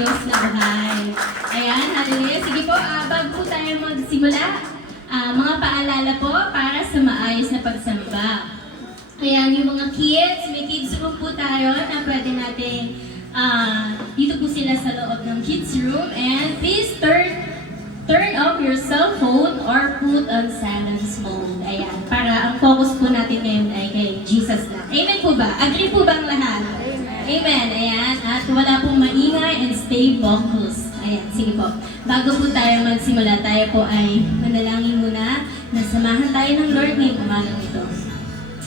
Diyos na buhay. Ayan, hallelujah. Sige po, bago po tayo magsimula, mga paalala po para sa maayos na pagsamba. Ayan, yung mga kids, may kids room po tayo na pwede natin, dito po sila sa loob ng kids room. And please turn off your cell phone or put on silence mode. Ayan, para ang focus po natin ngayon ay kay Jesus lang. Amen po ba? Agree po bang lahat? Amen. Ayan, at wala pong maingay and stay focused. Ayan, sige po. Bago po tayo magsimula, tayo po ay manalangin muna na samahan tayo ng Lord ngayong umagang ito.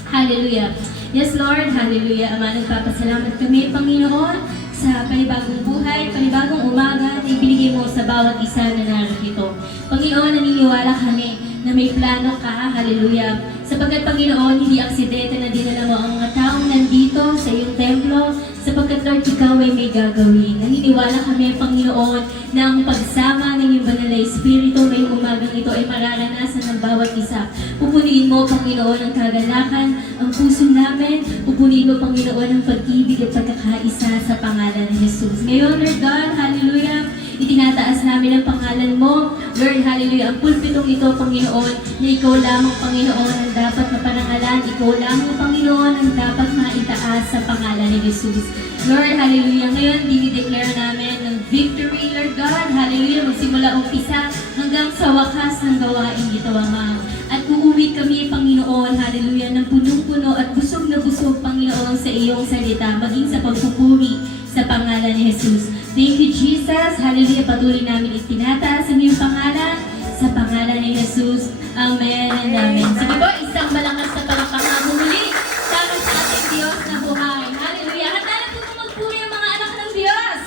Hallelujah. Yes, Lord. Hallelujah. Ama, nagpapasalamat kami, Panginoon, sa panibagong buhay, panibagong umaga na ibinigay mo sa bawat isa na narito. Panginoon, naniniwala kami na may plano ka. Hallelujah. Sapagkat, Panginoon, hindi aksidente na dinala mo ang mga taong nandito sa iyong templo, sapagkat, Lord, ikaw ay may gagawin. Naniniwala kami, Panginoon, na ang pagsama ng iyong banal na Espiritu ngayong umagang ito ay mararanasan ng bawat isa. Pupuniin mo, Panginoon, ang kagalakan, ang puso namin. Pupuniin mo, Panginoon, ang pag-ibig at pagkakaisa sa pangalan ni Jesus. Ngayon, Lord God, hallelujah, itinataas namin ang pangalan mo. Lord, hallelujah, ang pulpitong ito, Panginoon, na ikaw lamang, Panginoon, ang dapat maparangalan. Ikaw lamang, Panginoon, ang dapat maitaas sa pangalan ni Jesus. Lord, hallelujah, ngayon, dinideclare namin ng victory, Lord God, hallelujah, magsimula umpisa hanggang sa wakas ng gawain ito, Ama. At uuwi kami, Panginoon, hallelujah, ng punong-puno at busog na busog, Panginoon, sa iyong salita, maging sa pagpupuri sa pangalan ni Jesus. Thank you, Jesus. Hallelujah, patuloy namin itinataas ang iyong pangalan sa pangalan ni Jesus. Amen and amen. Sige po, isang malakas na palakpakan muli para sa ating Diyos na buhay. Hallelujah. Handa na po magpuri ang mga anak ng Diyos.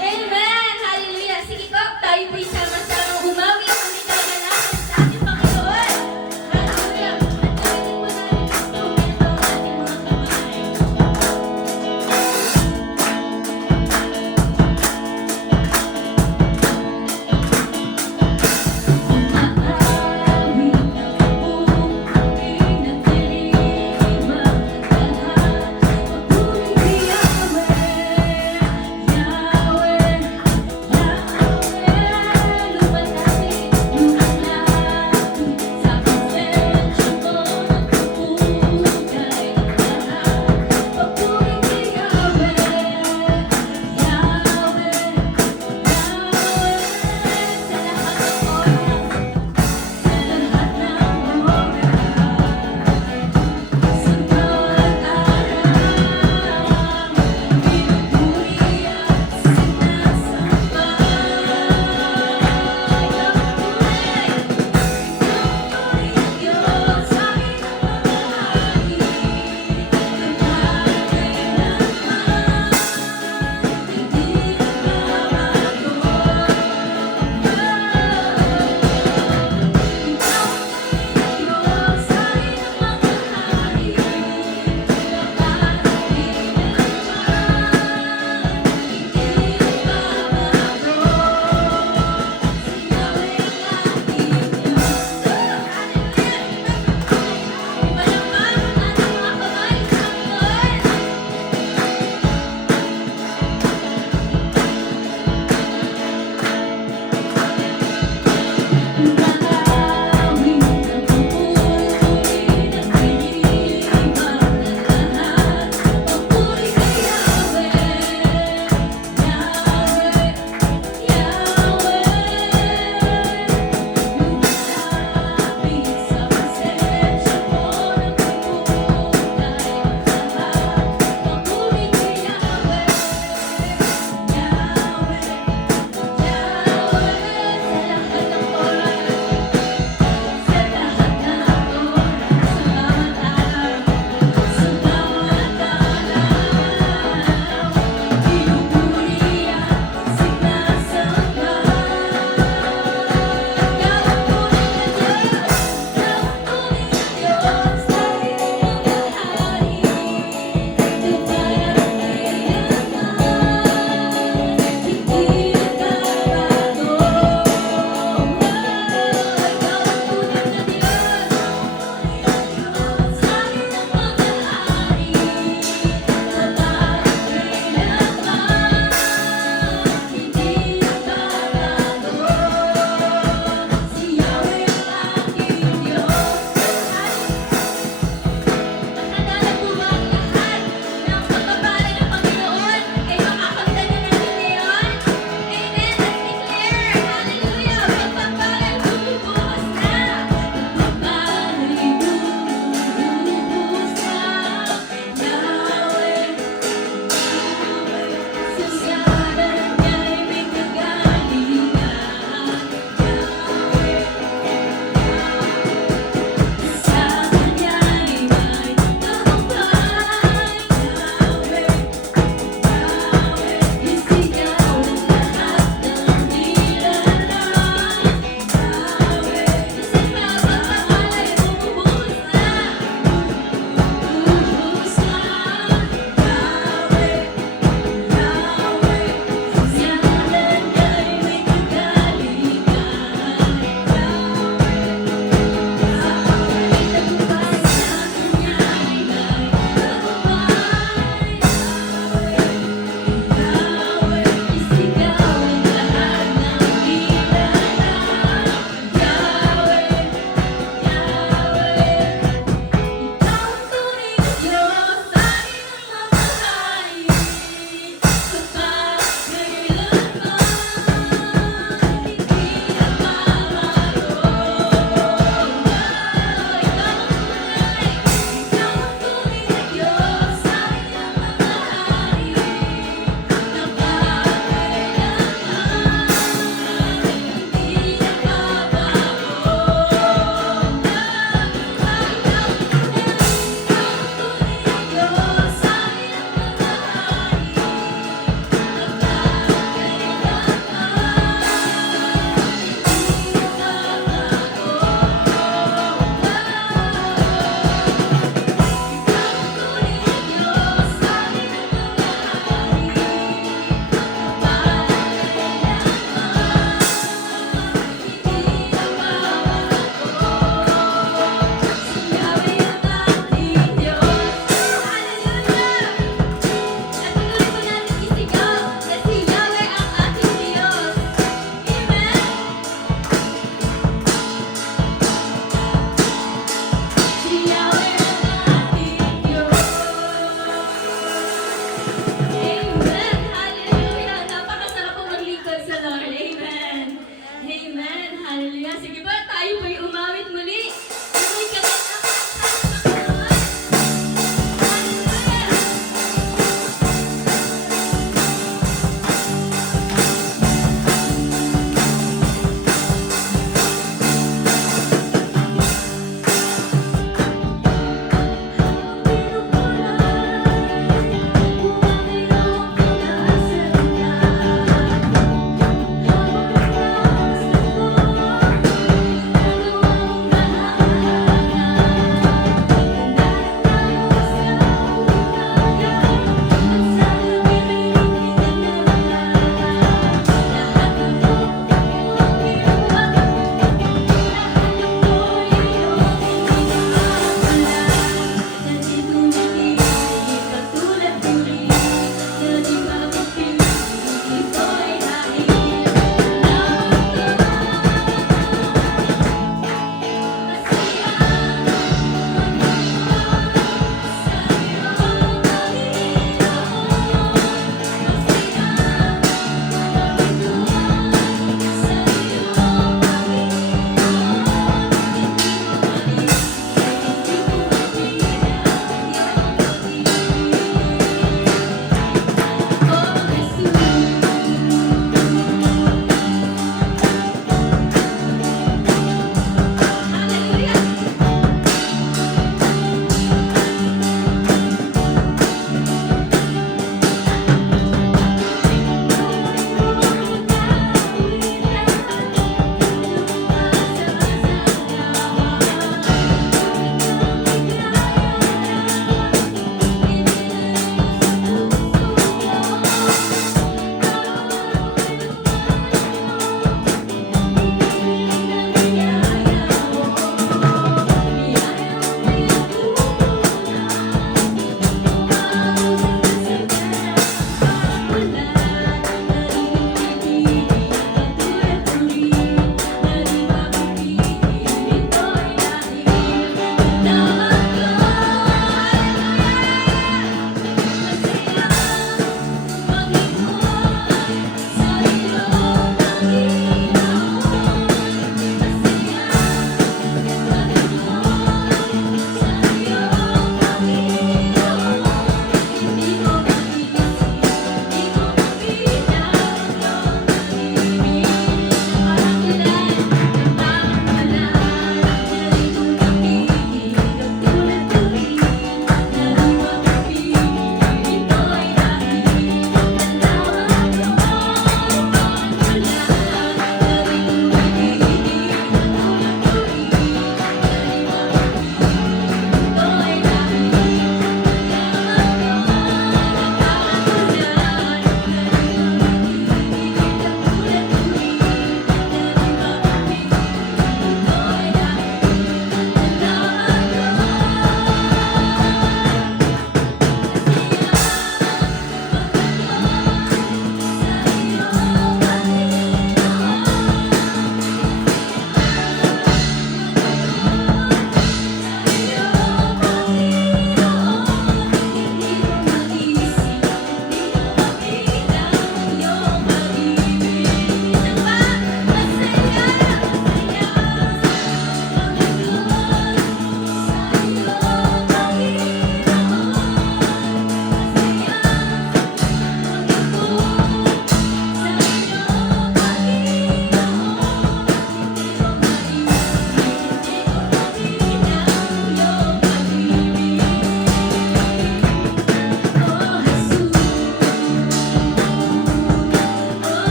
Amen. Hallelujah. Sige po, tayo po sama-sama umawi at umikagalakan sa ating Panginoon. Hallelujah. At gamitin po natin ang instrumento ang ating mga kamay.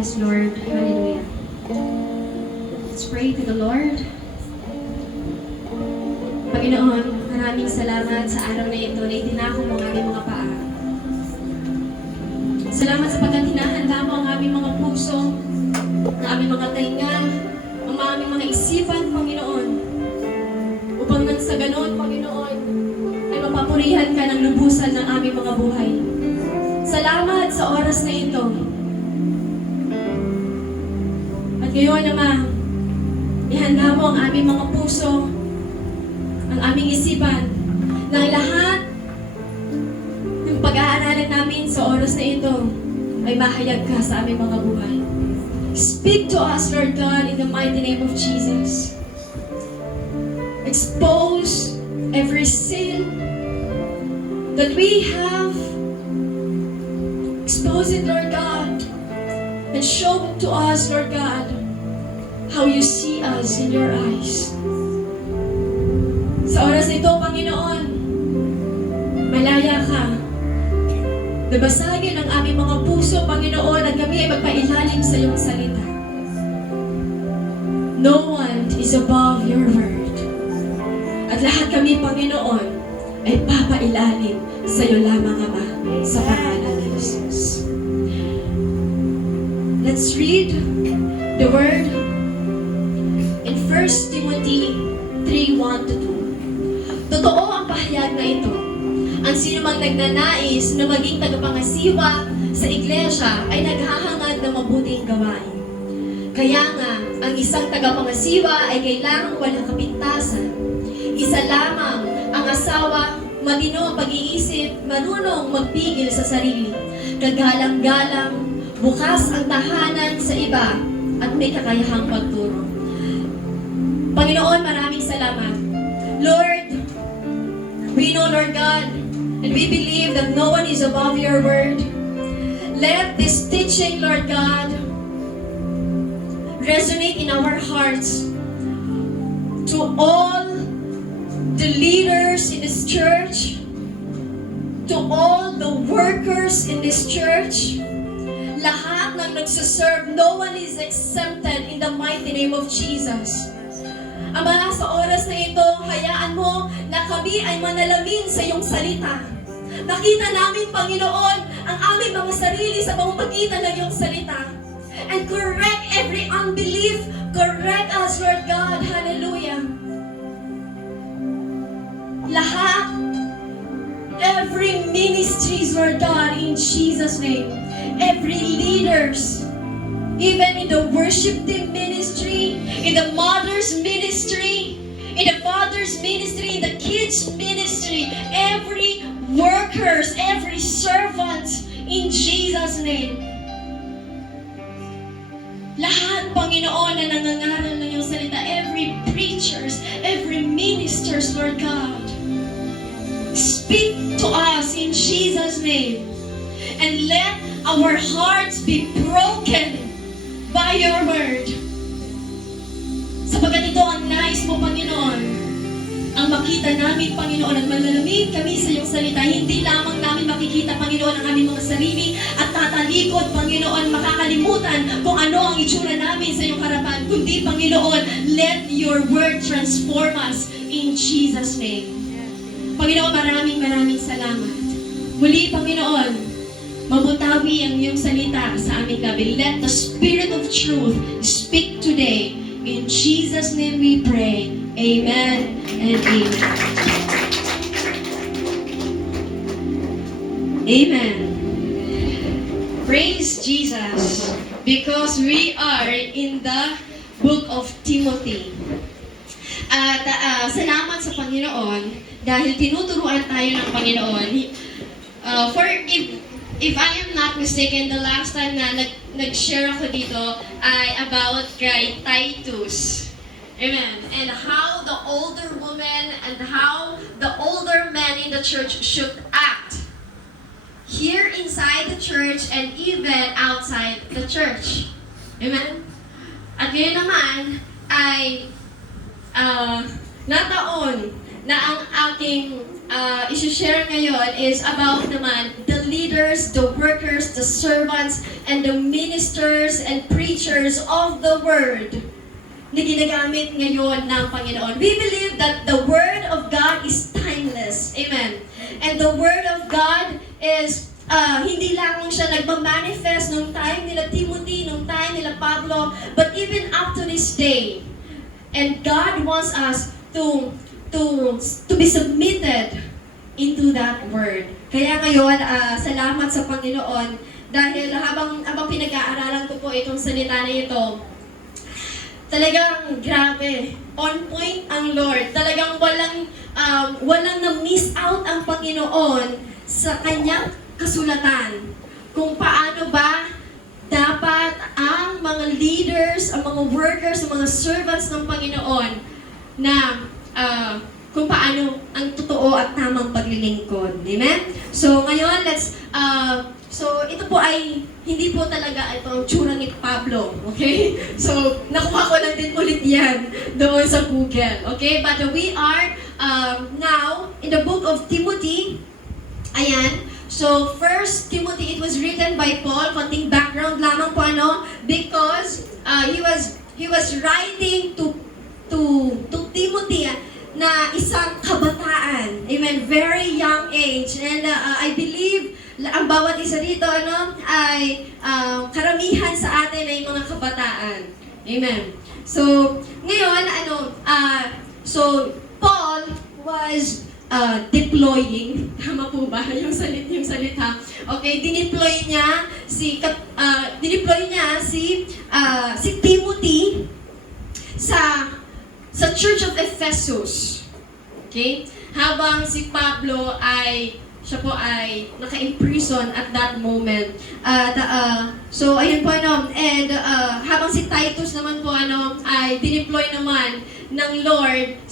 Yes, Lord. Hallelujah. Let's pray to the Lord. Panginoon, maraming salamat sa araw na ito na itinako mo ang aming mga paa. Salamat sa pagkat hinahanda mo ang aming mga puso, ang aming mga tainga, ang aming mga isipan, Panginoon. Upang nang sa ganon, Panginoon, ay mapapurihan ka ng lubusan ng aming mga buhay. Salamat sa oras na ito. At ngayon, Ama, ihanda mo ang aming mga puso, ang aming isipan, ng lahat ng pag-aaralan namin sa oras na ito ay mahayag ka sa aming mga buhay. Speak to us, Lord God, in the mighty name of Jesus. Expose every sin that we have. Expose it, Lord God, and show to us, Lord God, how you see us in your eyes. Sa oras na ito, Panginoon, malaya ka. Nabasagin ang aming mga puso, Panginoon, at kami ay magpailalim sa iyong salita. No one is above your word. At lahat kami, Panginoon, ay papailalim sa iyo lamang, Ama, sa pangalan ni Jesus. Let's read the word in 1 Timothy 3:1-2. Totoo ang pahayag na ito. Ang sinumang nagnanais na maging tagapangasiwa sa iglesia ay naghahangad ng mabuting gawain. Kaya nga, ang isang tagapangasiwa ay kailangang walang kapintasan. Isa lamang ang asawa, matino ang pag-iisip, marunong magpigil sa sarili, kagalang-galang, bukas ang tahanan sa iba, at may kakayahang pagturo. Panginoon, maraming salamat. Lord, we know, Lord God, and we believe that no one is above your word. Let this teaching, Lord God, resonate in our hearts. To all the leaders in this church, to all the workers in this church, lahat ng nagsaserve, no one is exempted in the mighty name of Jesus. Ama, sa oras na ito, hayaan mo na kami ay manalamin sa iyong salita. Nakita namin, Panginoon, ang aming mga sarili sa pamamagitan ng iyong salita. And correct every unbelief. Correct us, Lord God. Hallelujah. Lahat, every ministries, Lord God, in Jesus' name. Every leaders, even in the worship team ministry, in the mother's ministry, in the father's ministry, in the kids' ministry, every workers, every servant, in Jesus' name. Lahat, Panginoon, na nangangaral ng iyong salita, every preachers, every ministers, Lord God, speak to us in Jesus' name, and let our hearts be broken by your word. Sapagkat ito ang nais mo, Panginoon, ang makita namin, Panginoon, at manalamin kami sa iyong salita. Hindi lamang namin makikita, Panginoon, ang aming mga sarili at tatalikod, Panginoon, makakalimutan kung ano ang itsura namin sa iyong harapan. Kundi, Panginoon, let your word transform us in Jesus' name. Panginoon, maraming salamat. Muli, Panginoon, mabutawi ang iyong salita sa aming gabi. Let the Spirit of truth speak today. In Jesus' name we pray. Amen and amen. Amen. Praise Jesus, because we are in the book of Timothy. At salamat sa Panginoon dahil tinuturuan tayo ng Panginoon. For if I am not mistaken, the last time na nag-share ako dito ay about kay Titus. Amen. And how the older woman and how the older men in the church should act here inside the church and even outside the church. Amen. At ngayon naman ay nataon na ang aking isi-share ngayon is about naman the leaders, the workers, the servants, and the ministers and preachers of the Word na ginagamit ngayon ng Panginoon. We believe that the Word of God is timeless. Amen. And the Word of God is hindi lang siya nagmamanifest nung time nila Timothy, nung time nila Pablo, but even up to this day. And God wants us to be submitted into that Word. Kaya ngayon, salamat sa Panginoon dahil habang pinag-aaralan ko po itong salita na ito, talagang grabe, on point ang Lord. Talagang walang na-miss out ang Panginoon sa kanyang kasulatan. Kung paano ba dapat ang mga leaders, ang mga workers, ang mga servants ng Panginoon na kung paano ang totoo at tamang paglilingkod. Amen? So ngayon, so ito po ay hindi po talaga ito ang tsura ni Pablo. Okay? So nakuha ko lang din ulit yan doon sa Google. Okay? But we are now in the book of Timothy. Ayan. So, 1 Timothy, it was written by Paul. Konting background lamang po because he was writing to Timothy na isang kabataan. Amen. Very young age. And I believe ang bawat isa dito ay karamihan sa atin ay mga kabataan. Amen. So, ngayon so Paul was deploying, tama po ba yung salita? Okay, dineploy niya si Timothy sa Church of Ephesus. Okay? Habang si Pablo siya po ay naka-imprison at that moment. So ayun po and habang si Titus naman po ay dineploy naman ng Lord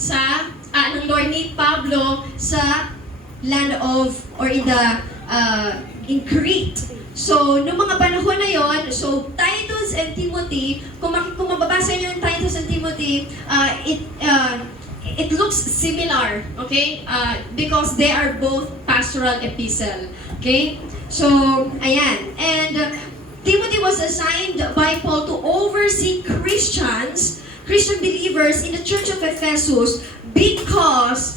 ni Pablo sa land of, or in Crete. So, noong mga panahon na yon, so Titus and Timothy, kung mababasa niyo yung Titus and Timothy, it looks similar, okay? Because they are both pastoral epistle, okay? So, ayan. And Timothy was assigned by Paul to oversee Christian believers in the Church of Ephesus because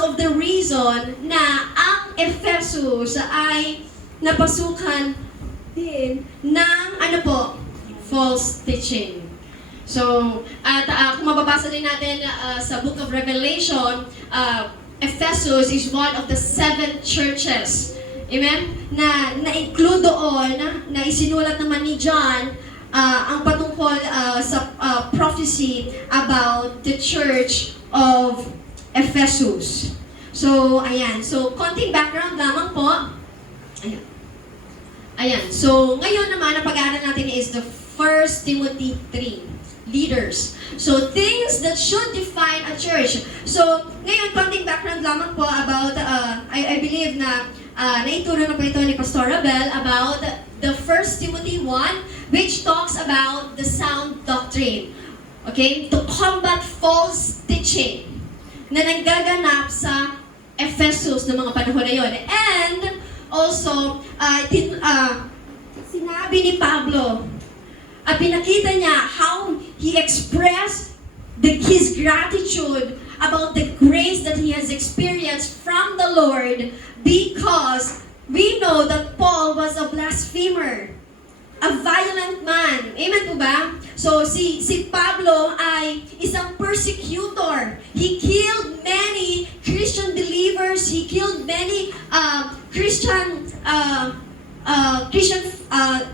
of the reason na ang Ephesus ay napasukan din ng false teaching. So, kung mababasa din natin sa Book of Revelation, Ephesus is one of the 7 churches. Amen? Na-include doon, na isinulat naman ni John ang patungkol sa prophecy about the Church of Ephesus. So, ayan. So, konting background lamang po. Ayan. Ayan. So, ngayon naman, ang pag-aaral natin is the 1 Timothy 3. Leaders. So, things that should define a church. So, ngayon, konting background lamang po about, I believe na naituro na po ito ni Pastor Abel about the 1 Timothy 1, which talks about the sound doctrine. Okay? To combat false teaching na nanggaganap sa Ephesus ng mga panahon na yun. And also, sinabi ni Pablo, pinakita niya how he expressed his gratitude about the grace that he has experienced from the Lord because we know that Paul was a blasphemer, a violent man. Amen po ba? So, si Pablo ay isang persecutor. He killed many Christian believers. He killed many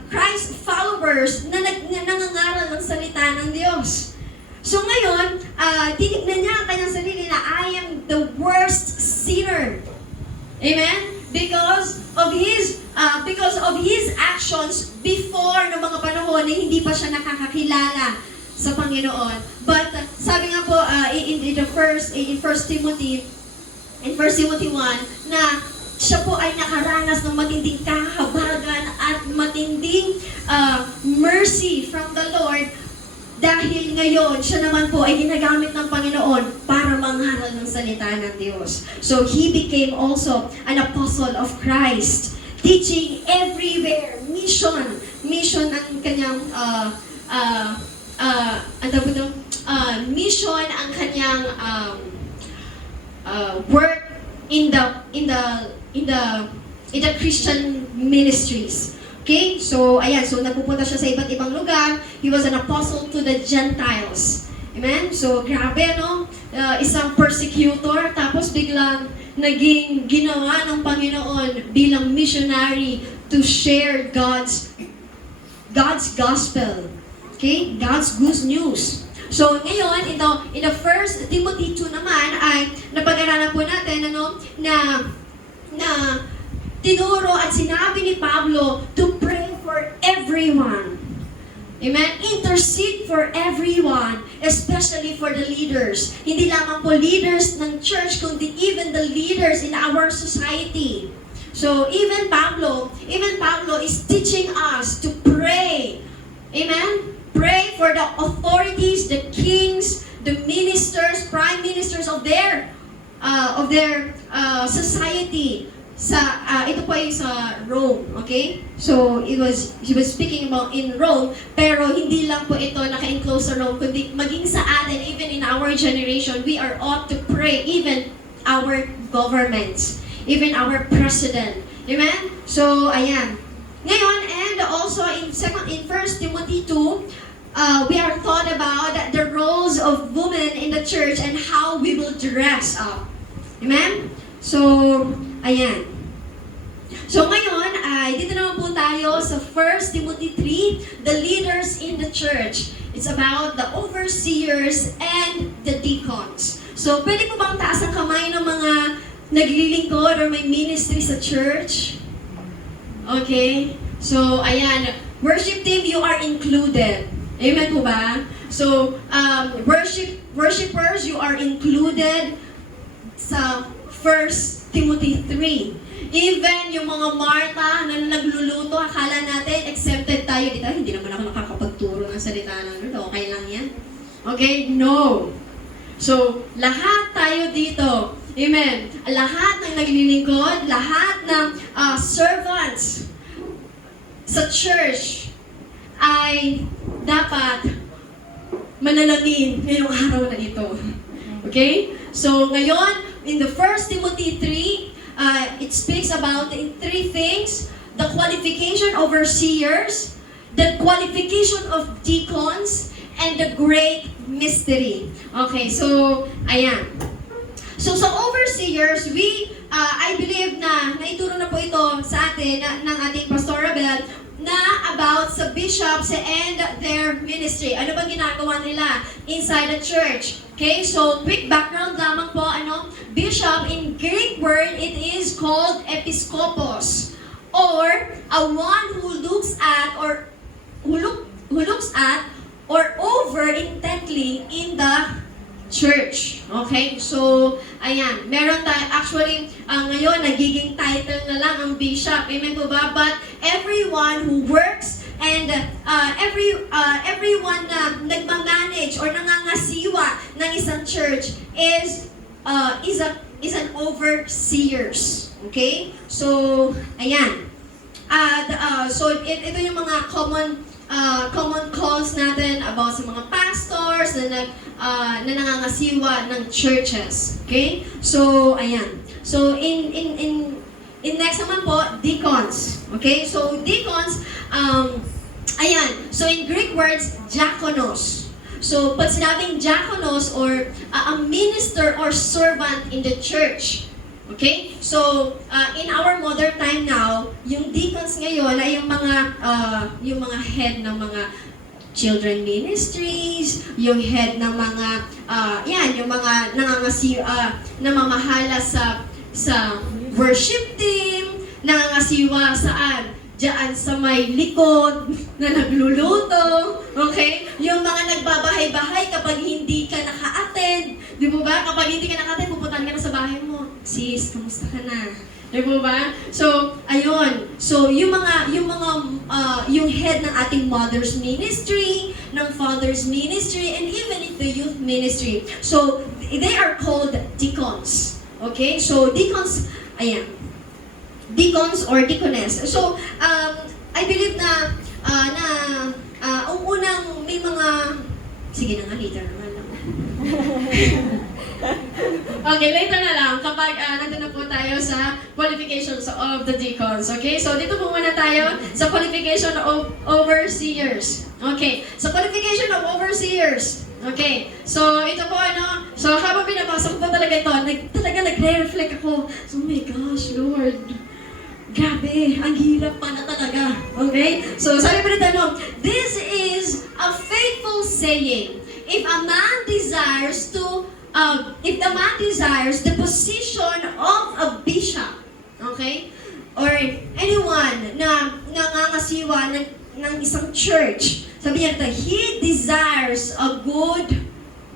Christ followers na nangangaral ng salita ng Diyos. So ngayon, tinignan niya ang kanyang sarili na I am the worst sinner. Amen? Because of his actions before ng mga panahon na hindi pa siya nakakakilala sa Panginoon. But sabi nga po in 1 Timothy 1 na siya po ay nakaranas ng matinding kahabagan at matinding mercy from the Lord dahil dahil ngayon, siya naman po ay ginagamit ng Panginoon para mangharal ng salita ng Diyos. So, he became also an apostle of Christ, teaching everywhere. Mission ang kanyang, mission ang kanyang work in the Christian ministries. Okay? So, ayan. So, nagpupunta siya sa iba't ibang lugar. He was an apostle to the Gentiles. Amen? So, grabe, no? Isang persecutor, tapos biglang naging ginawa ng Panginoon bilang missionary to share God's gospel. Okay? God's good news. So, ngayon, in the 1 Timothy 2 naman, ay napag-aralan po natin, na tinuro at sinabi ni Pablo to pray for everyone. Amen? Intercede for everyone, especially for the leaders. Hindi lamang po leaders ng church, kundi even the leaders in our society. So, even Pablo is teaching us to pray. Amen? Pray for the authorities, the kings, the ministers, prime ministers of their society. Ito po ay sa Rome, okay? So, he was speaking about in Rome, pero hindi lang po ito naka-enclose sa Rome, kundi maging sa atin, even in our generation, we are ought to pray, even our governments, even our president. Amen? So, ayan. Ngayon, and also in 1 Timothy 2, we are taught about the roles of women in the church and how we will dress up. Amen? So, ayan. So ngayon, dito naman po tayo sa 1 Timothy 3, the leaders in the church. It's about the overseers and the deacons. So, pwede po bang taas ang kamay ng mga naglilingkod or may ministry sa church? Okay? So, ayan. Worship team, you are included. Amen po ba? So, worshipers, you are included sa 1 Timothy 3. Even yung mga Martha na nagluluto, akala natin exempted tayo dito. Hindi naman ako nakakapagturo ng salita ng Lord. Okay lang yan? Okay? No. So, lahat tayo dito. Amen. Lahat ng naglilingkod, lahat ng servants sa church ay dapat manalangin ngayong araw na ito. Okay? So, ngayon, in the 1 Timothy 3, it speaks about in three things: the qualification of overseers, the qualification of deacons, and the great mystery. Okay, so, ayan. So, sa overseers, I believe na naituro na po ito sa atin ng ating Pastor Abel na about sa bishops and their ministry. Ano bang ginagawa nila inside the church? Okay, so quick background lamang po, bishop in Greek word, it is called episkopos, or a one who looks at or over intently in the church. Okay, so ayan, meron tayo actually ngayon nagiging title na lang ang bishop. Amen po ba? But everyone who works and everyone na nagmamanage or nangangasiwa ng isang church is an overseers. Okay? So, ayan. So, ito yung mga common calls natin about sa mga pastors na nangangasiwa ng churches. Okay? So, ayan. So, in next naman po, deacons. Okay? So, deacons, ayan. So, in Greek words, diakonos. So, pag sinabing diakonos or a minister or servant in the church. Okay? So, in our modern time now, yung deacons ngayon ay yung mga head ng mga children ministries, yung head ng mga, yung mga namamahala sa worship team, nangangasiwa saan? Diyan sa may likod na nagluluto, okay? Yung mga nagbabahay-bahay kapag hindi ka naka-attend, di mo ba? Kapag hindi ka naka-attend, pupuntahan ka na sa bahay mo. Sis, kamusta ka na? Di po ba? So, ayun. So, yung head ng ating mother's ministry, ng father's ministry, and even in the youth ministry. So, they are called deacons. Okay? So, deacons, ayan. Deacons or deaconess. So, I believe na, ang unang may mga, sige na nga, later naman. Okay, later na lang kapag nandun na po tayo sa qualifications of the deacons. Okay, so dito po muna tayo sa qualification of overseers. Okay, sa qualification of overseers. Okay, so ito po so habang binabasa ko po talaga ito, talaga nagre-reflect ako. Oh my gosh, Lord. Grabe, ang hirap pa na talaga. Okay? So sabi po dito, this is a faithful saying. If a man desires the position of a bishop, okay, or anyone na nangangasiwa ng isang church, sabi niya ito, he desires a good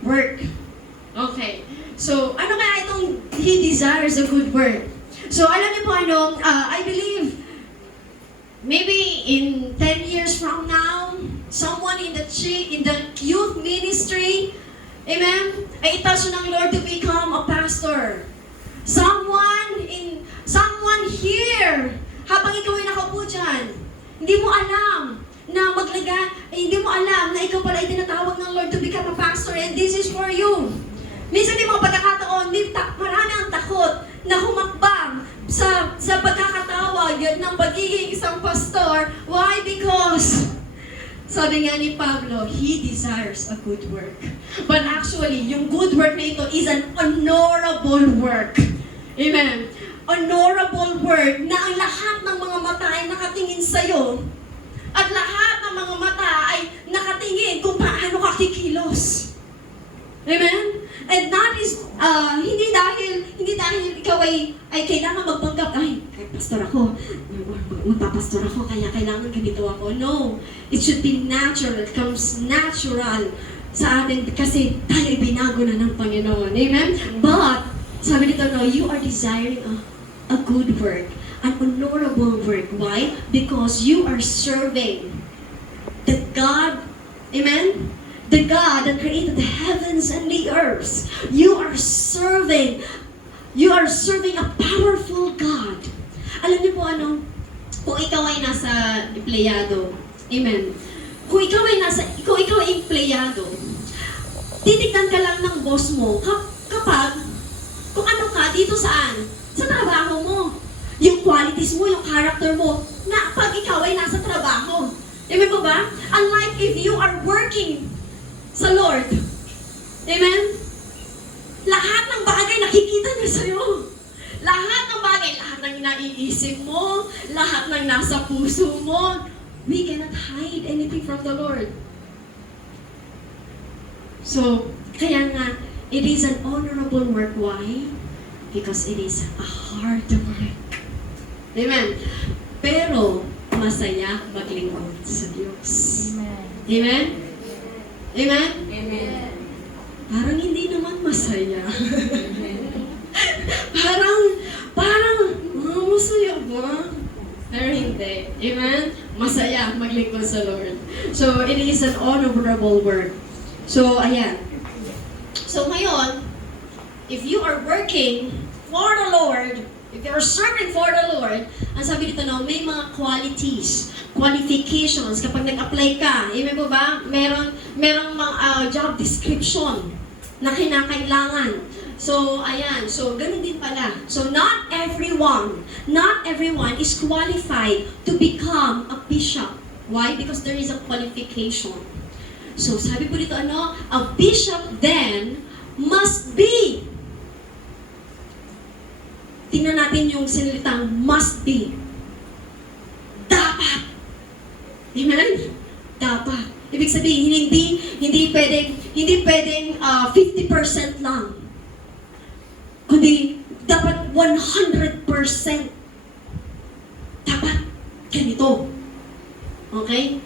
work. Okay, so ano kaya itong he desires a good work? So alam niyo po I believe maybe in 10 years from now, someone in the youth ministry, amen, ay itasyo ng Lord to become a pastor. Someone here, habang ikaw ay nakaupo dyan, hindi mo alam na hindi mo alam na ikaw pala ay tinatawag ng Lord to become a pastor, and this is for you. Minsan may mga pagkakataon, marami ang takot na humakbang sa pagkakatawag ng pagiging isang pastor. Why? Because sabi nga ni Pablo, he desires a good work. But actually, yung good work na ito is an honorable work. Amen. Honorable work na ang lahat ng mga mata ay nakatingin sa'yo. At lahat ng mga mata ay nakatingin kung paano ka kikilos. Amen? And that is, hindi dahil ikaw ay kailangan magpanggap, pastor ako, magpapastor ako, kaya kailangan ganito ako. No, it should be natural. It comes natural sa atin kasi tayo ay binago na ng Panginoon. Amen? But, sabi nito, no, you are desiring a good work, an honorable work. Why? Because you are serving the God, amen? The God that created the heavens and the earth. You are serving a powerful God. Alam niyo po kung ikaw ay nasa empleyado, amen. Kung ikaw ay empleyado, titignan ka lang ng boss mo kapag kung ano ka dito saan? Sa trabaho mo. Yung qualities mo, yung character mo, na pag ikaw ay nasa trabaho. Amen po ba? Unlike if you are working sa Lord. Amen? Lahat ng bagay nakikita niya sa'yo. Lahat ng bagay, lahat ng naiisip mo, lahat ng nasa puso mo, we cannot hide anything from the Lord. So, kaya nga, it is an honorable work. Why? Because it is a hard work. Amen? Pero, masaya maglingkod sa Diyos. Amen? Amen? Amen. Parang hindi naman masaya. parang, masaya ba? Pero hindi. Amen? Masaya maglingkod sa Lord. So, it is an honorable work. So, ayan. So, ngayon, if you are working for the Lord, if you are serving for the Lord, ang sabi dito, may mga qualifications kapag nag-apply ka. Amen po ba? Merong mga job description na kinakailangan. So, ayan. So, ganun din pala. So, not everyone is qualified to become a bishop. Why? Because there is a qualification. So, sabi po dito, a bishop then must be. Tingnan natin yung sinalitang must be. Dapat. Amen? Dapat. Ibig sabihin, hindi pwedeng 50% lang. Kundi, dapat 100%. Dapat ganito. Okay?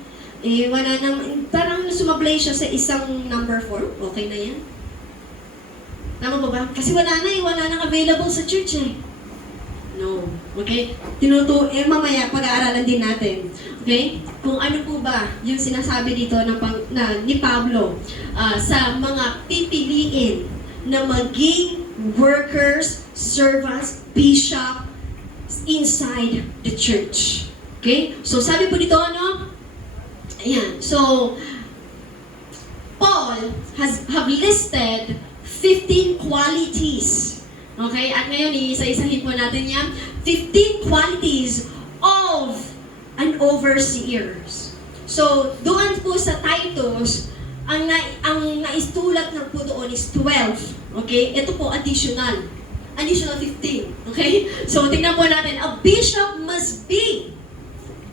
Wala nang, parang sumablay siya sa isang number 4. Okay na yan? Tama ba ba? Kasi wala nang available sa church eh. No. Okay? Mamaya pag-aaralan din natin. Okay? Kung ano po ba yung sinasabi dito ni Pablo sa mga pipiliin na maging workers, servants, bishop inside the church. Okay? So, sabi po dito, ano? Ayan. So, Paul have listed 15 qualities. Okay? At ngayon, isa-isahin po natin yan. 15 qualities of an overseer. So, doon po sa Titus, ang naistulat ng po doon is 12. Okay? Ito po, additional. Additional 15. Okay? So, tingnan po natin. A bishop must be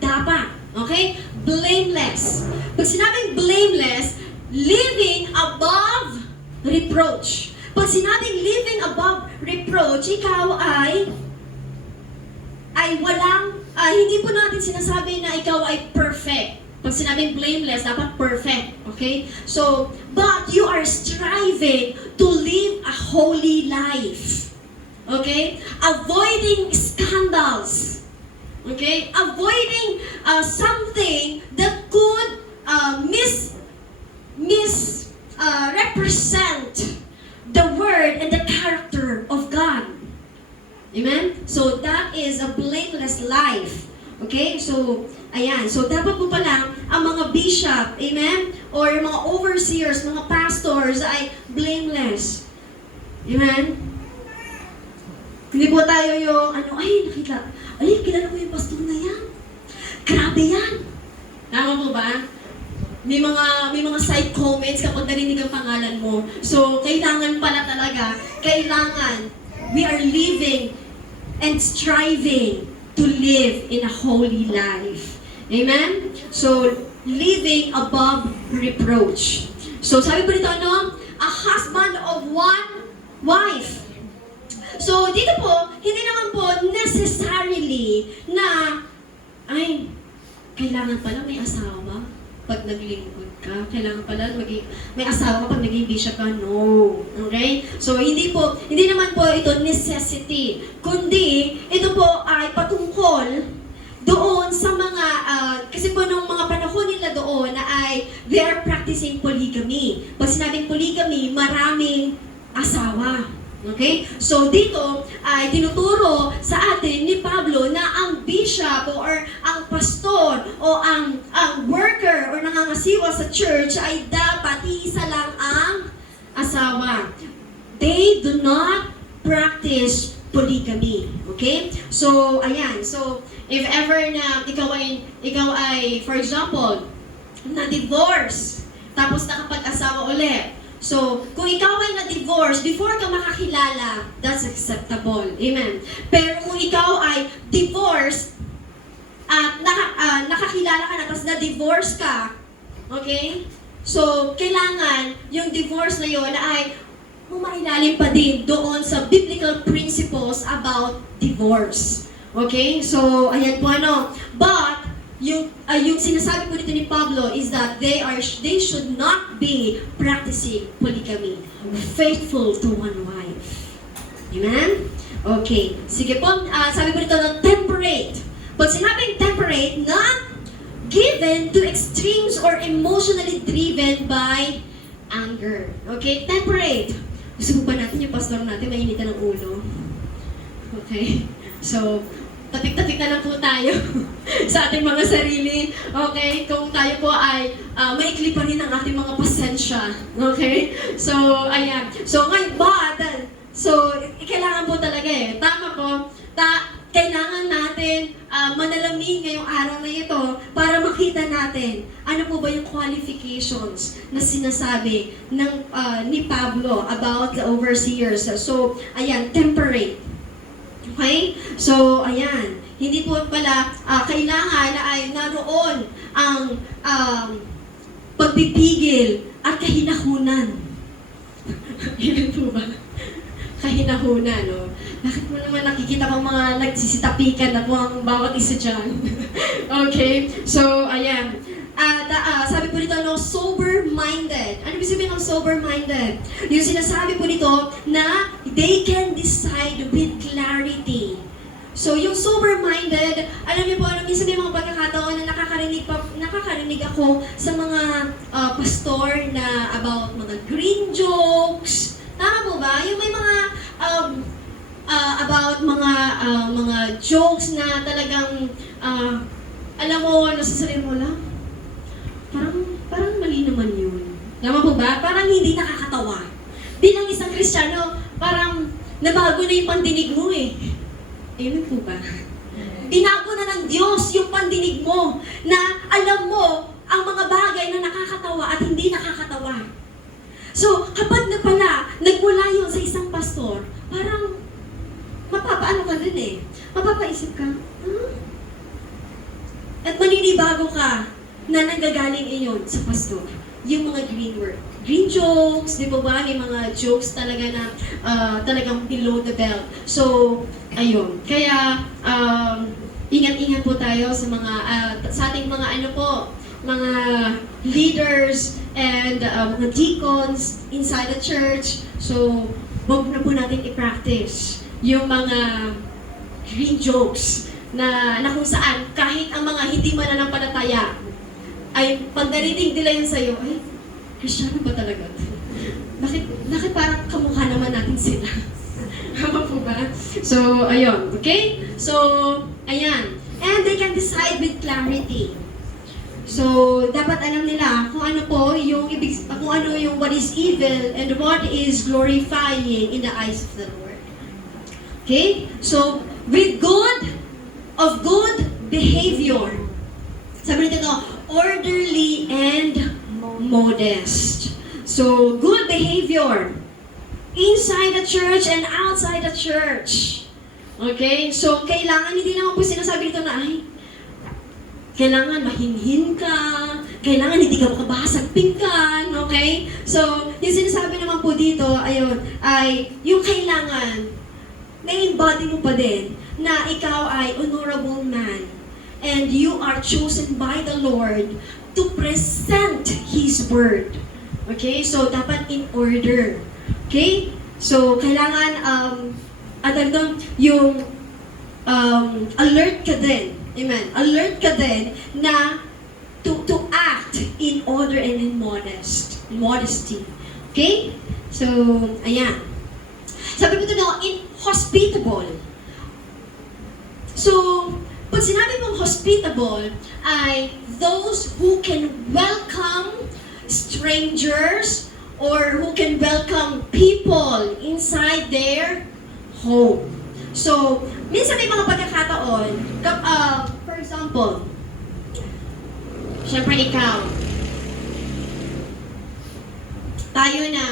dapat. Okay? Blameless. Pag sinabing blameless, living above reproach. Pag sinabing living above reproach, ikaw ay walang, hindi po natin sinasabi na ikaw ay perfect. Pag sinabing blameless, dapat perfect. Okay? So, but you are striving to live a holy life. Okay? Avoiding scandals. Okay? Avoiding something that could represent the word and the character of God. Amen? So, that is a blameless life. Okay? So, ayan. So, dapat po pala ang mga bishop, amen? Or mga overseers, mga pastors ay blameless. Amen? Hindi po tayo yung, kilala mo yung pastor na yan. Grabe yan. Tama po ba? May mga side comments kapag narinig ang pangalan mo. So, kailangan pala talaga, we are living and striving to live in a holy life. Amen? So, living above reproach. So, sabi po dito, a husband of one wife. So, dito po, hindi naman po necessarily na, kailangan pala may asawa pag naglingkod ka. Kailangan pala may asawa pag naging bishop ka. No. Okay? So, hindi naman po ito necessity. Kundi, ito po ay patungkol doon sa mga, kasi po nung mga panahon nila doon na they are practicing polygamy. Pag sinabing polygamy, maraming asawa. Okay? So dito ay tinuturo sa atin ni Pablo na ang bishop or ang pastor o ang worker or nangangasiwa sa church ay dapat iisa lang ang asawa. They do not practice polygamy. Okay? So, ayan. So, if ever na ikaw ay for example, na-divorce, tapos nakapag-asawa ulit, so, kung ikaw ay na-divorce, before ka makakilala, that's acceptable. Amen. Pero kung ikaw ay divorced, at nakakilala ka na, tapos na-divorce ka, okay? So, kailangan yung divorce na yun ay mailalim pa din doon sa biblical principles about divorce. Okay? So, ayan po But, yung sinasabi po dito ni Pablo is that they should not be practicing polygamy. Faithful to one wife. Amen? Okay. Sige po, sabi po dito na temperate. Pag sinabing temperate, not given to extremes or emotionally driven by anger. Okay? Temperate. Gusto po ba natin yung pastor natin mainitan ng ulo? Okay? So, tapik-tapik na lang po tayo sa ating mga sarili. Okay? Kung tayo po ay maikli pa rin ang ating mga pasensya. Okay? So, ayan. So, ngayon, kailangan po talaga Tama po. Kailangan natin manalamin ngayong araw na ito para makita natin ano po ba yung qualifications na sinasabi ni Pablo about the overseers. So, ayan, temperate. Okay? So, ayan. Hindi po pala kailangan na ay naroon ang pagpipigil at kahinahunan. Yan po ba? Kahinahunan, no? Bakit mo naman nakikita kong mga nagsisitapikan na po ang bawat isa dyan? Okay? So, ayan. Sabi po dito, sober-minded. Ano ibig sabihin ng sober-minded? Yung sinasabi po dito na they can decide with clarity. So, yung sober-minded, alam niyo po, minsan may mga pagkakataon na nakakarinig ako sa mga pastor na about mga green jokes. Tama po ba? Yung may mga about mga jokes na talagang alam mo, nasasarili mo lang. Parang mali naman yun. Tama po ba? Parang hindi nakakatawa. Bilang isang Kristiyano, parang nabago na yung pandinig mo eh. Ayun po ba? Binago na ng Diyos yung pandinig mo na alam mo ang mga bagay na nakakatawa at hindi nakakatawa. So, kapag na pala, nagmula yun sa isang pastor, parang mapapaano ka din eh. Mapapaisip ka, At maninibago ka na nanggagaling iyon sa pastor. Yung mga green jokes, di ba ba? May mga jokes talaga na talagang below the belt. So, ayun. Kaya, ingat-ingat po tayo sa mga, sa ating mga mga leaders and mga deacons inside the church. So, wag na po natin i-practice yung mga green jokes na kung saan kahit ang mga hindi mananampalataya ay pag narinig nila yun sa'yo, ay, Kristiyano ba talaga? Bakit parang kamukha naman natin sila? Hama po ba? So, ayun. Okay? So, ayan. And they can decide with clarity. So, dapat alam nila kung ano po yung what is evil and what is glorifying in the eyes of the Lord. Okay? So, with good behavior. Sabi nito, orderly and modest. So, good behavior inside the church and outside the church. Okay? So, kailangan, hindi naman po sinasabi nito na, kailangan mahinhin ka, kailangan hindi ka makabasag pinggan, okay? So, yung sinasabi naman po dito, ayun, ay yung kailangan, na-embody mo pa din, na ikaw ay honorable man, and you are chosen by the Lord to present His Word. Okay? So, dapat in order. Okay? So, kailangan, yung alert ka din. Amen. Alert ka din na to act in order and in modesty. Okay? So, ayan. Sabi ko na, inhospitable. So, pag sinabi mong hospitable, ay those who can welcome strangers or who can welcome people inside their home. So, minsan may mga pagkakataon, for example, syempre ikaw, tayo na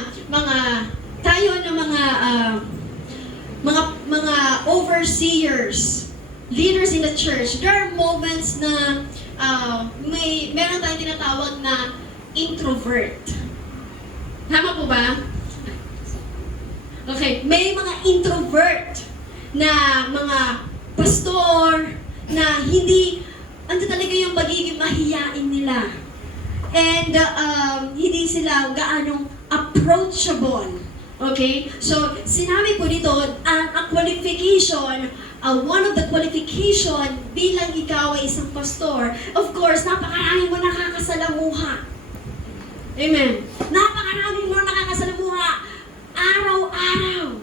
mga overseers, leaders in the church, there are moments na meron tayong tinatawag na introvert. Tama po ba? Okay, may mga introvert na mga pastor na hindi, ano talaga yung pagiging mahiyain nila. And hindi sila gaanong approachable. Okay? So, sinabi po dito, ang qualification, one of the qualification bilang ikaw ay isang pastor, of course, napakarami mo nakakasalamuha. Amen. Napakarami mo nakakasalamuha araw-araw.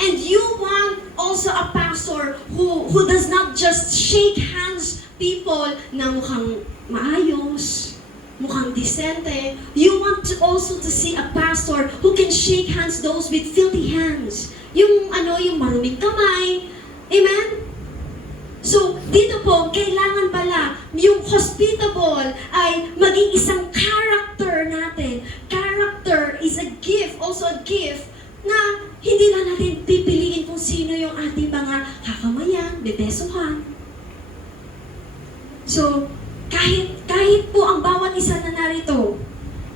And you want also a pastor who does not just shake hands people na mukhang maayos, mukhang decente. You want also to see a pastor who can shake hands those with filthy hands. Yung maruming kamay. Amen? So, dito po, kailangan pala yung hospitable ay maging isang character natin. Character is a gift, also a gift na hindi na natin pipiliin kung sino yung ating mga kakamayan, bebesuhan. So, kahit po ang bawat isa na narito,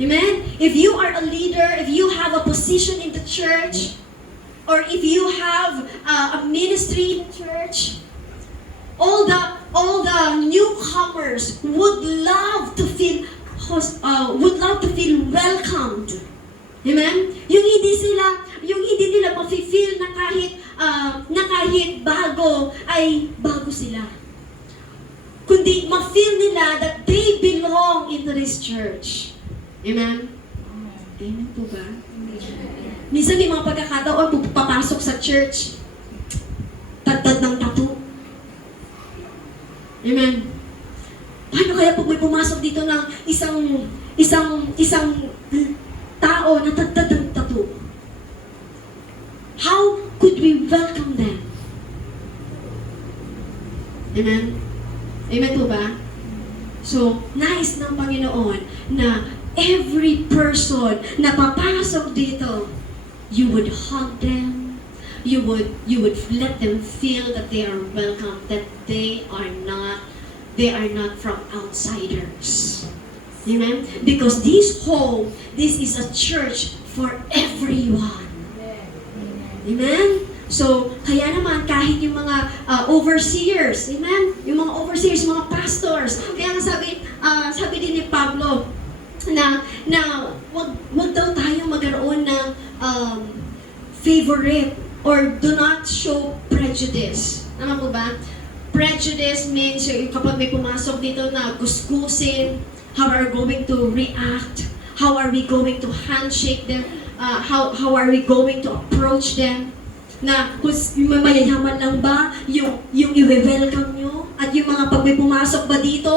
amen? If you are a leader, if you have a position in the church, or if you have a ministry in the church, all the newcomers would love to feel welcomed. Amen? Yung hindi nila mafe-feel na kahit kahit bago, ay bago sila. Kundi ma-feel nila that they belong into this church. Amen? Amen po ba? Minsan may mga pagkakataon, papasok sa church, tagtad ng tattoo. Amen? Paano kaya pag may pumasok dito ng isang tao na tagtad ng tattoo? How could we welcome them? Amen? Amen po ba? So, nais ng Panginoon na every person na papasok dito, you would hug them, you would let them feel that they are welcome, that they are not from outsiders. Amen? Because this home, this is a church for everyone. Amen? So, kaya naman kahit yung mga overseers, amen? Yung mga overseers, mga pastors, kaya nga sabi din ni Pablo na wag daw tayo magkaroon ng favorite or do not show prejudice. Tama po ba? Prejudice means kapag may pumasok dito na gusgusin, how are we going to react? How are we going to handshake them? How are we going to approach them? Na kung mayayaman lang ba yung i-welcome nyo? At yung mga pag may pumasok ba dito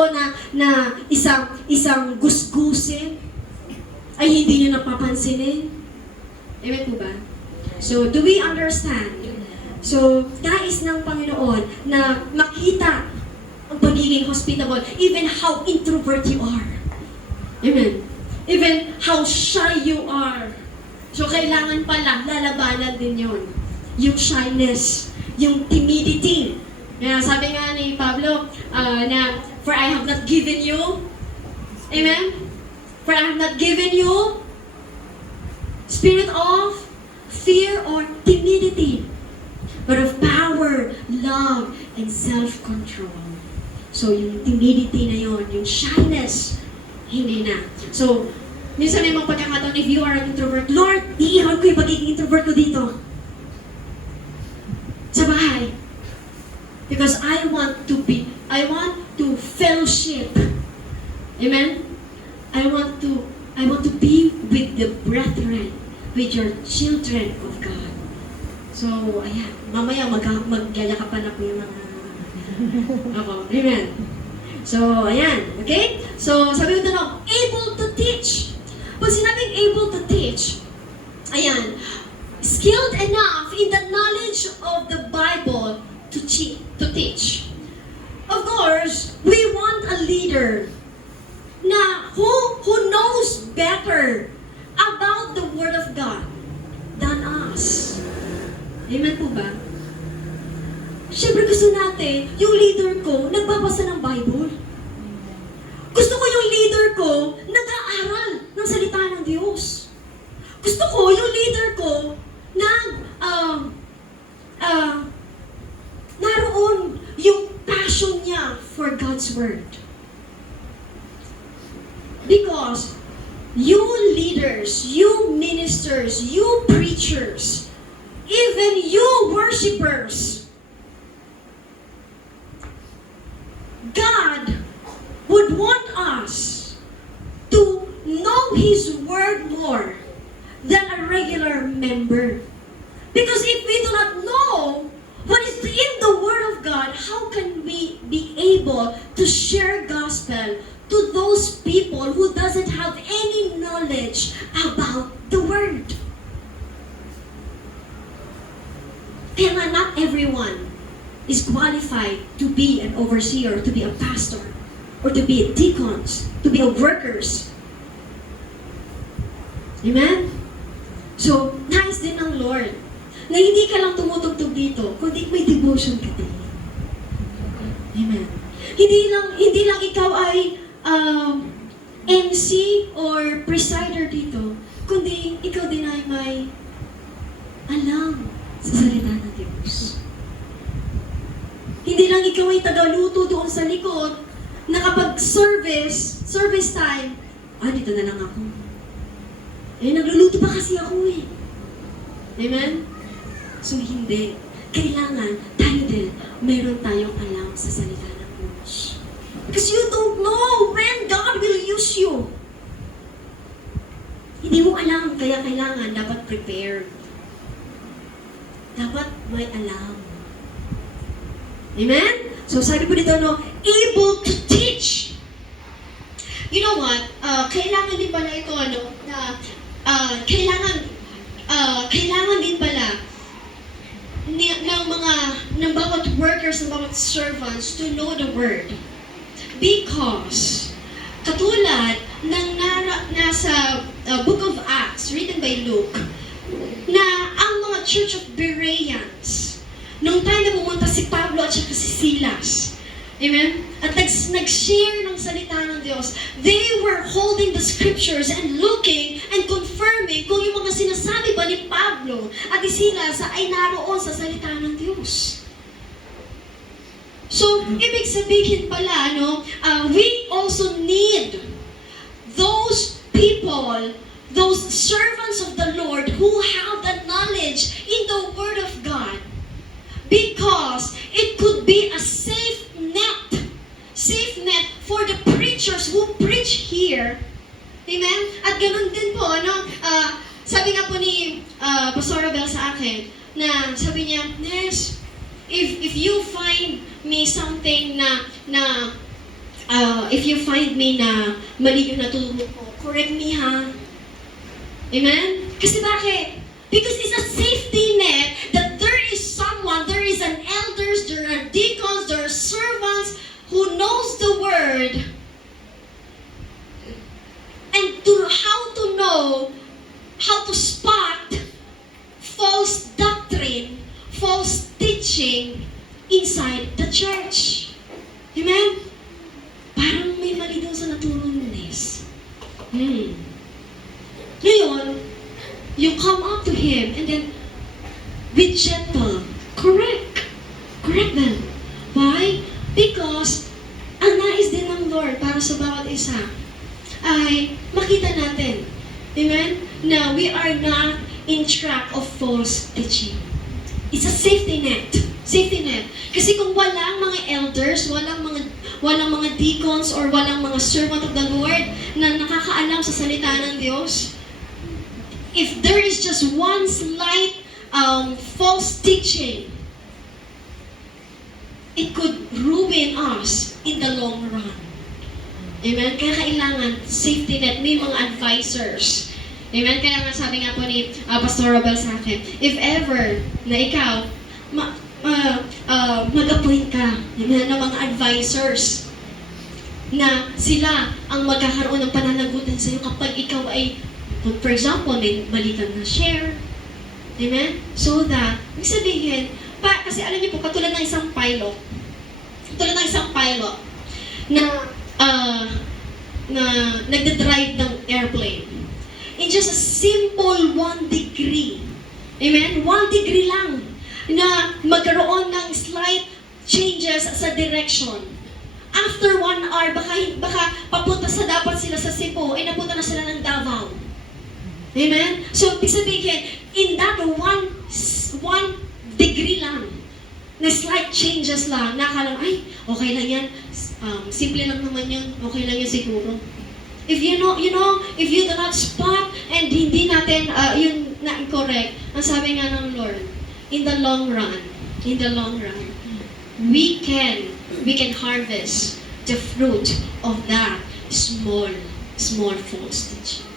na isang gusgusin ay hindi nyo napapansinin? Amen po ba? So, do we understand? So, nais ng Panginoon na makita ang pagiging hospitable, even how introvert you are. Amen. Even how shy you are. So, kailangan pala, lalabanan din yun. Yung shyness, yung timidity. Sabi nga ni Pablo, na, for I have not given you, amen? For I have not given you spirit of fear or timidity, but of power, love, and self-control. So, yung timidity na yun, yung shyness, hindi na. So, minsan may mga pagkakataon, if you are an introvert, Lord, iiwan ko yung pagiging introvert ko dito. Sa bahay. Because I want to fellowship. Amen? I want to be with the brethren, with your children of God. So, ayan. Mamaya magyayakapan na po yung mga ako. Amen. So, ayan. Okay? So, sabi ko tanong, able to teach. Pag sinabing able to teach, ayan, skilled enough in the knowledge of the Bible to teach. Of course, we want a leader na who knows better about the Word of God than us. Amen po ba? Siyempre gusto natin, yung leader ko, nagbabasa ng Bible. Gusto ko yung leader ko, nag-aaral ng salita ng Diyos. Gusto ko yung leader ko, naroon yung passion niya for God's Word. Because you leaders, you ministers, you preachers, even you worshipers, God would want us to know His Word more than a regular member. Because if we do not know what is in the Word of God, how can we be able to share gospel to those people who doesn't have any knowledge about the Word? Kaya nga not everyone is qualified to be an overseer, to be a pastor, or to be a deacons, to be a workers. Amen? So, nais din ng Lord na hindi ka lang tumutugtog dito, kundi may devotion ka din. Amen. Hindi lang ikaw ay MC or presider dito, kundi ikaw din ay may alam sa salita ng Diyos. Hindi lang ikaw ay tagaluto doon sa likod, na kapag service time, dito na lang ako. Nagluluto pa kasi ako eh. Amen? So, hindi. kailangan tayo din, meron tayong alam sa salita ng Diyos. Because you don't know when God will use you. Hindi mo alam, kaya kailangan, dapat prepared. Dapat may alam. Amen? So sabi po dito, no, able to teach. You know what? Kailangan din pala ito, ano, na kailangan din pala ng bawat workers, ng bawat servants to know the word. Because, katulad ng nasa Book of Acts, written by Luke, na ang mga Church of Bereans, nung time na pumunta si Pablo at saka si Silas, amen? At nag-share ng salita ng Diyos, they were holding the scriptures and looking and confirming kung yung mga sinasabi ba ni Pablo at ni Silas ay naroon sa salita ng Diyos. So, ibig sabihin pala, no, we also need those people, those servants of the Lord who have the knowledge in the Word of God. Because it could be a safe net for the preachers who preach here. Amen? At ganun din po, ano, sabi nga po ni Pastor Abel sa akin, na sabi niya, Nes, if you find me something if you find me na mali yung natulog ko, correct me ha. Amen? Kasi bakit? Because it's a safety net that there is someone, there is an elders, there are deacons, there are servants who knows the word and how to spot false doctrine, false teaching inside the church. Amen? Parang may mali doon sa natulog ni Nes. Ngayon, you come up to him and then with gentle, correct them. Why? Because ang nais din ng Lord para sa bawat isa ay makita natin, amen, na we are not in track of false teaching. It's a safety net. Safety net. Kasi kung walang mga elders, walang mga deacons, or walang mga servant of the Lord na nakakaalam sa salita ng Diyos, if there is just one slight false teaching, it could ruin us in the long run. Amen? Kaya kailangan safety net, may mga advisors. Amen? Kaya nga sabi nga po ni Pastor Robel sa akin, if ever na ikaw, mag-appoint ka, amen, ng mga advisors na sila ang magkakaroon ng pananagutan sa iyo kapag ikaw ay, for example, may mali kang na-share. Amen? So that, ibig sabihin, kasi alam niyo po, katulad ng isang pilot na nagdadrive ng airplane. In just a simple 1 degree, amen? 1 degree lang na magkaroon ng slight changes sa direction. After 1 hour, baka papunta sa dapat sila sa Cebu, ay napunta na sila ng Davao. Amen? So, ibig sabihin, in that 1 degree lang, na slight changes lang, nakalang, ay, okay lang yan, simple lang naman yun, okay lang yun siguro. If you do not spot, and hindi natin, yun na-correct, ang sabi nga ng Lord, in the long run, we can harvest the fruit of that small false teaching.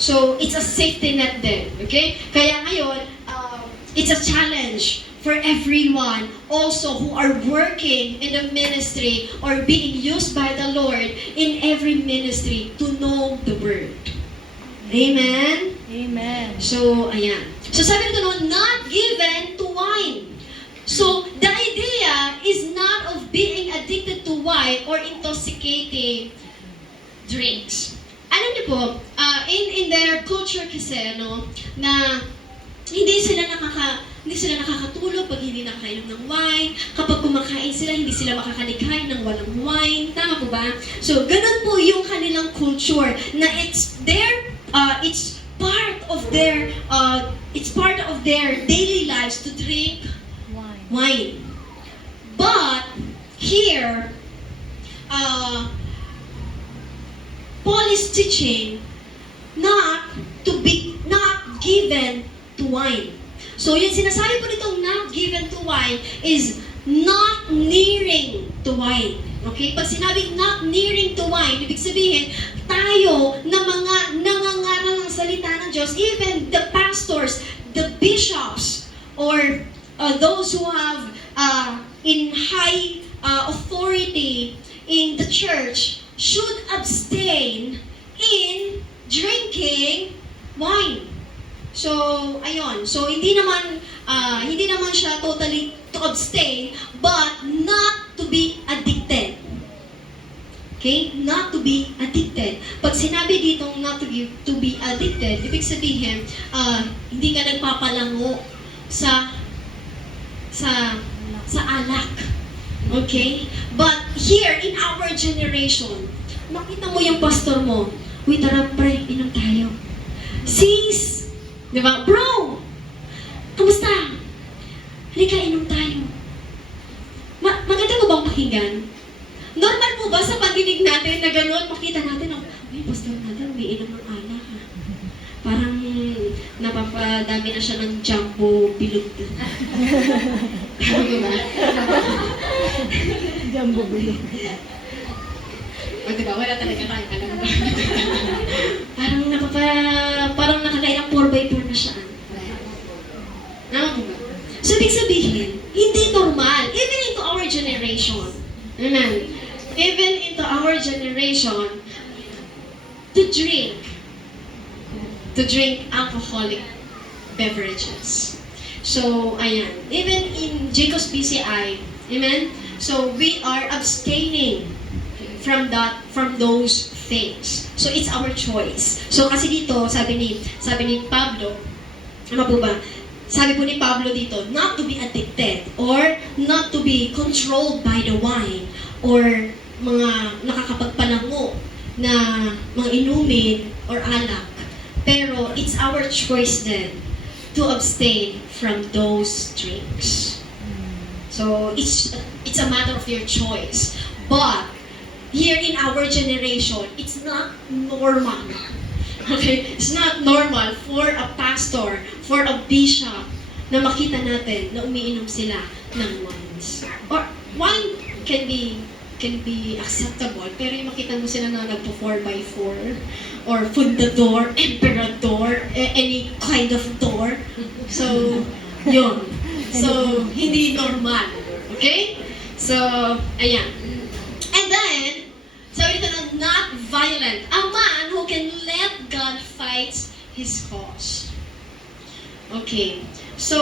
So, it's a safety net then, okay? Kaya ngayon, it's a challenge for everyone also who are working in the ministry or being used by the Lord in every ministry to know the Word. Amen? Amen. So, ayan. So, sabi nito, no, not given to wine. So, the idea is not of being addicted to wine or intoxicating drinks. Alam niyo po, in their culture kasi, no, na hindi sila nakakatulog pag hindi nakakainom ng wine. Kapag kumakain sila, hindi sila makakalighay ng walang wine. Tama po ba? So, ganun po yung kanilang culture na it's part of their daily lives to drink wine. But here, Paul is teaching not given to wine. So yung sinasabi po nitong not given to wine is not nearing to wine. Okay? Pag sinabing not nearing to wine, ibig sabihin, tayo na mga nangangaral ng salita ng Diyos, even the pastors, the bishops, or those who have in high authority in the church, should abstain in drinking wine. So, ayun. So, hindi naman siya totally to abstain, but not to be addicted. Okay? Not to be addicted. Pag sinabi ditong not to be addicted, ibig sabihin, hindi ka nagpapalango sa alak. Okay? But here, in our generation, makita mo yung pastor mo, uy, tara pre, inom tayo. Sis, di ba? Bro, kamusta? Halika, inom tayo. Maganda mo bang pakinggan? Normal po ba sa pandinig natin na gano'n, makita natin, uy, pastor natin, umiinom ng alak. Parang napapadami na siya ng jumbo bilog. Tama ba? Jumbo bilog. O diba, wala talaga tayo alam ba? Parang nakakailang 4x4 na siya. Tama ba? So, ibig sabihin, hindi normal. Even into our generation. Amen. Even into our generation, to drink alcoholic beverages. So, ayan. Even in Jacob's BCI, amen? So, we are abstaining from those things. So, it's our choice. So, kasi dito, sabi ni Pablo, ano po ba? Sabi po ni Pablo dito, not to be addicted or not to be controlled by the wine or mga nakakapagpalango na mga inumin or alak. Pero it's our choice then to abstain from those drinks. So it's a matter of your choice. But here in our generation, it's not normal. Okay? It's not normal for a pastor, for a bishop, na makita natin na umiinom sila ng wines. Or wine can be acceptable, pero yung makita mo sila na nagpo 4x4 or fundador, emperador, any kind of door. So, yun. So, hindi normal. Okay? So, ayan. And then, sabi nito na not violent. A man who can let God fight his cause. Okay. So,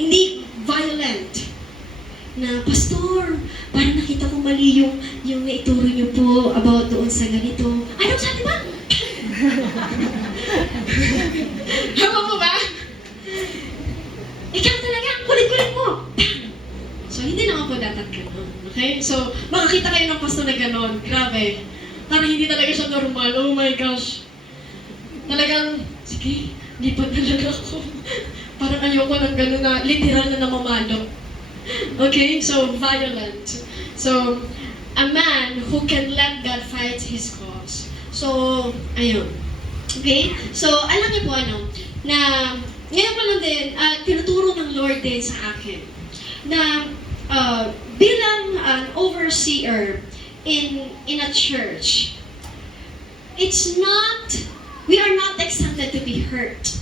hindi violent. Na, Pastor, parang nakita ko mali yung naituro niyo po about doon sa ganito. Anong sabi ba? Hama mo ba? Ikaw talaga, kulit-kulit mo. So, hindi naman po dapat gano'n. Okay? So, makakita kayo ng pastor na gano'n. Grabe. Parang hindi talaga siya normal. Oh my gosh. Talagang, sige, lipat talaga ako. Parang ayoko ng gano'n na literal na namamalo. Okay? So, violent. So, a man who can let God fight his cause. So, ayun. Okay? So, alam niyo po na ngayon pa lang din, tinuturo ng Lord din sa akin na bilang an overseer in a church, we are not exempted to be hurt.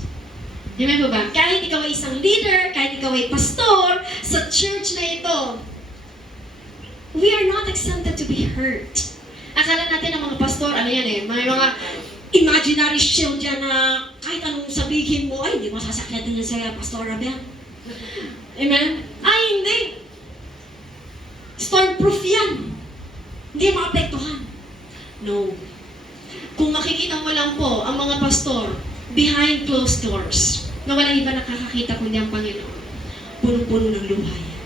Amen po ba? Kahit ikaw ay isang leader, kahit ikaw ay pastor, sa church na ito, we are not exempted to be hurt. Akala natin ang mga pastor, ano yan eh, may mga imaginary shield yan na kahit anong sabihin mo, ay, hindi mo sasakyan din sa pastor Abel. Amen? Ay, hindi. Stormproof yan. Hindi maapektuhan. No. Kung makikita mo lang po ang mga pastor behind closed doors, na walang iba nakakakita kundi ang Panginoon, punong-puno ng luha yan.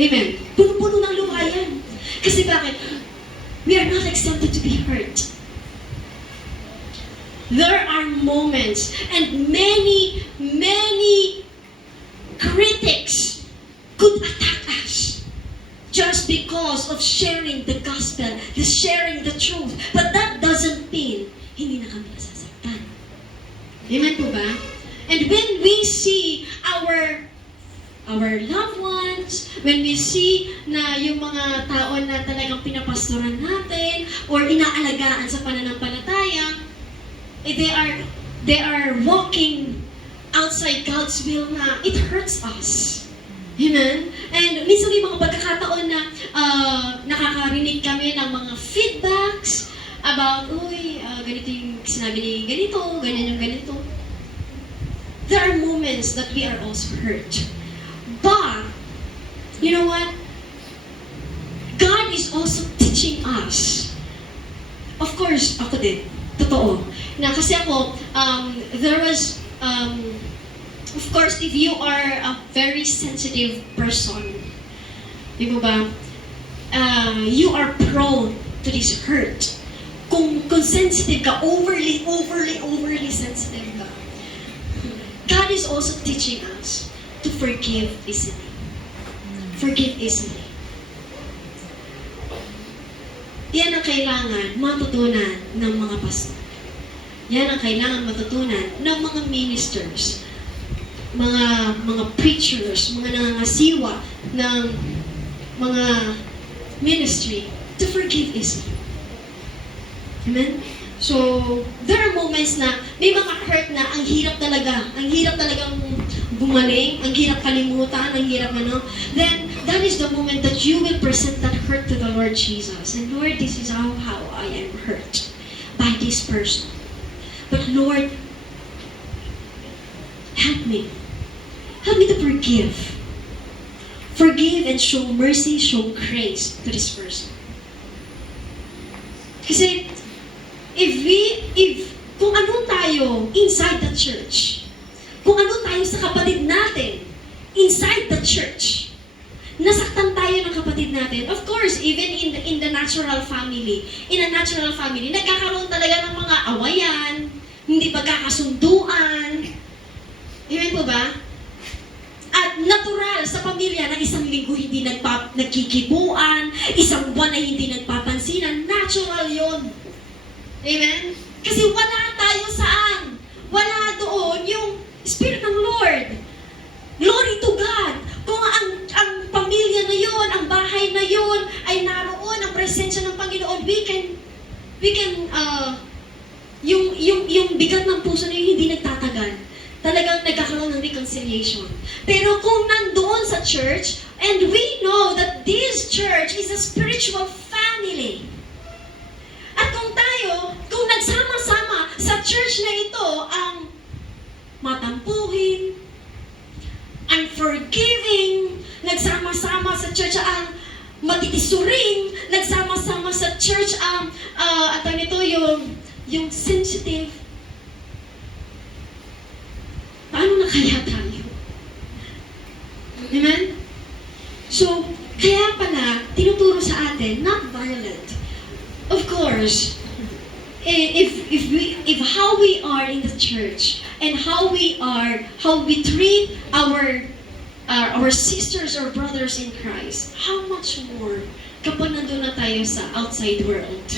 Amen? Punong-puno ng luha yan. Kasi bakit? We are not exempted to be hurt. there are moments and many critics could attack us just because of sharing the gospel, the sharing the truth. But that doesn't mean hindi na kami nasasaktan. Amen po ba? And when we see our loved ones, when we see na yung mga tao na talagang pinapastoran natin or inaalagaan sa pananampalataya, they are walking outside God's will na it hurts us. Amen? And minsan may mga pagkakataon na nakakarinig kami ng mga feedbacks about, ganito yung sinabi ni ganito, ganyan yung ganito. There are moments that we are also hurt. But, you know what? God is also teaching us. Of course, ako din. Totoo. Na kasi ako, there was, of course, if you are a very sensitive person, di ba, you are prone to this hurt. Kung sensitive ka, overly sensitive ka, God is also teaching us to forgive easily. Forgive easily. Yan ang kailangan matutunan ng mga pastor. Yan ang kailangan matutunan ng mga ministers, mga preachers, mga nangangasiwa ng mga ministry to forgive easily. Amen? So, there are moments na may mga hurt na ang hirap talagang gumaling, ang hirap kalimutan, ang hirap then that is the moment that you will present that hurt to the Lord Jesus. And Lord, this is how I am hurt by this person. But Lord, help me. Help me to forgive. Forgive and show mercy, show grace to this person. Kasi, kung ano tayo inside the church, kung ano tayo sa kapatid natin inside the church, nasaktan tayo ng kapatid natin. Of course, even in the natural family, nagkakaroon talaga ng mga awayan, hindi pagkakasunduan. Amen po ba? At natural sa pamilya na isang linggo hindi nagkikibuan, isang buwan na hindi nagpapansinan, natural yon. Amen? Kasi wala tayo saan? Wala doon yung Spirit ng Lord. Glory to God. Kung ang pamilya na yon, ang bahay na yon ay naroon ang presensya ng Panginoon, we can yung bigat ng puso na yun, hindi nagtatagal. Talagang nagkakaroon ng reconciliation. Pero kung nandoon sa church, and we know that this church is a spiritual family. At kung nagsama-sama sa church na ito ang matampuhin, unforgiving, nagsama-sama sa church ang matitisuring, nagsama-sama sa church ang yung sensitive. Paano na kaya tayo? Amen? So, kaya pala, tinuturo sa atin, not violent. Of course, if how we are in the church and how we treat our sisters or brothers in Christ, how much more kapag nandun na tayo sa outside world?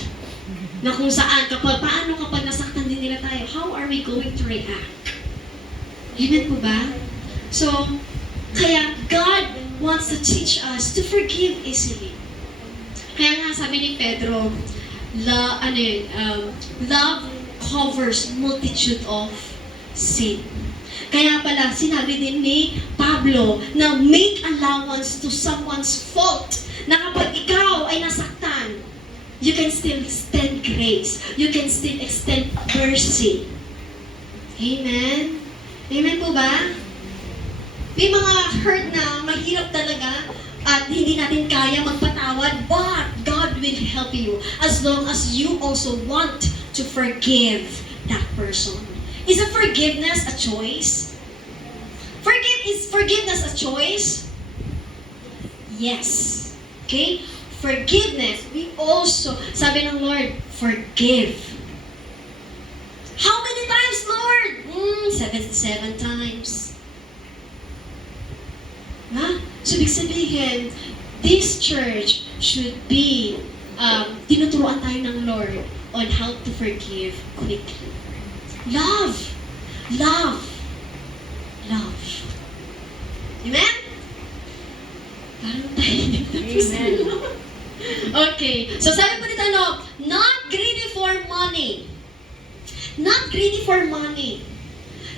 Na kung saan, paano kapag nasaktan din nila tayo, how are we going to react? Amen po ba? So, kaya God wants to teach us to forgive easily. Kaya nga sabi ni Pedro, love covers multitude of sin. Kaya pala, sinabi din ni Pablo na make allowance to someone's fault. Na kapag ikaw ay nasaktan, you can still extend grace. You can still extend mercy. Amen? Amen po ba? May mga hurt na mahirap talaga at hindi natin kaya magpatawad, but God will help you as long as you also want to forgive that person. Is forgiveness a choice? Is forgiveness a choice? Yes. Okay? Forgiveness, we also, sabi ng Lord, forgive. How many 77 times. Ha? So, ibig sabihin, this church should be, tinuturuan tayo ng Lord on how to forgive quickly. Love! Love! Love. Amen? Parang tayo Amen. Okay. So, sabi po dito, not greedy for money. Not greedy for money.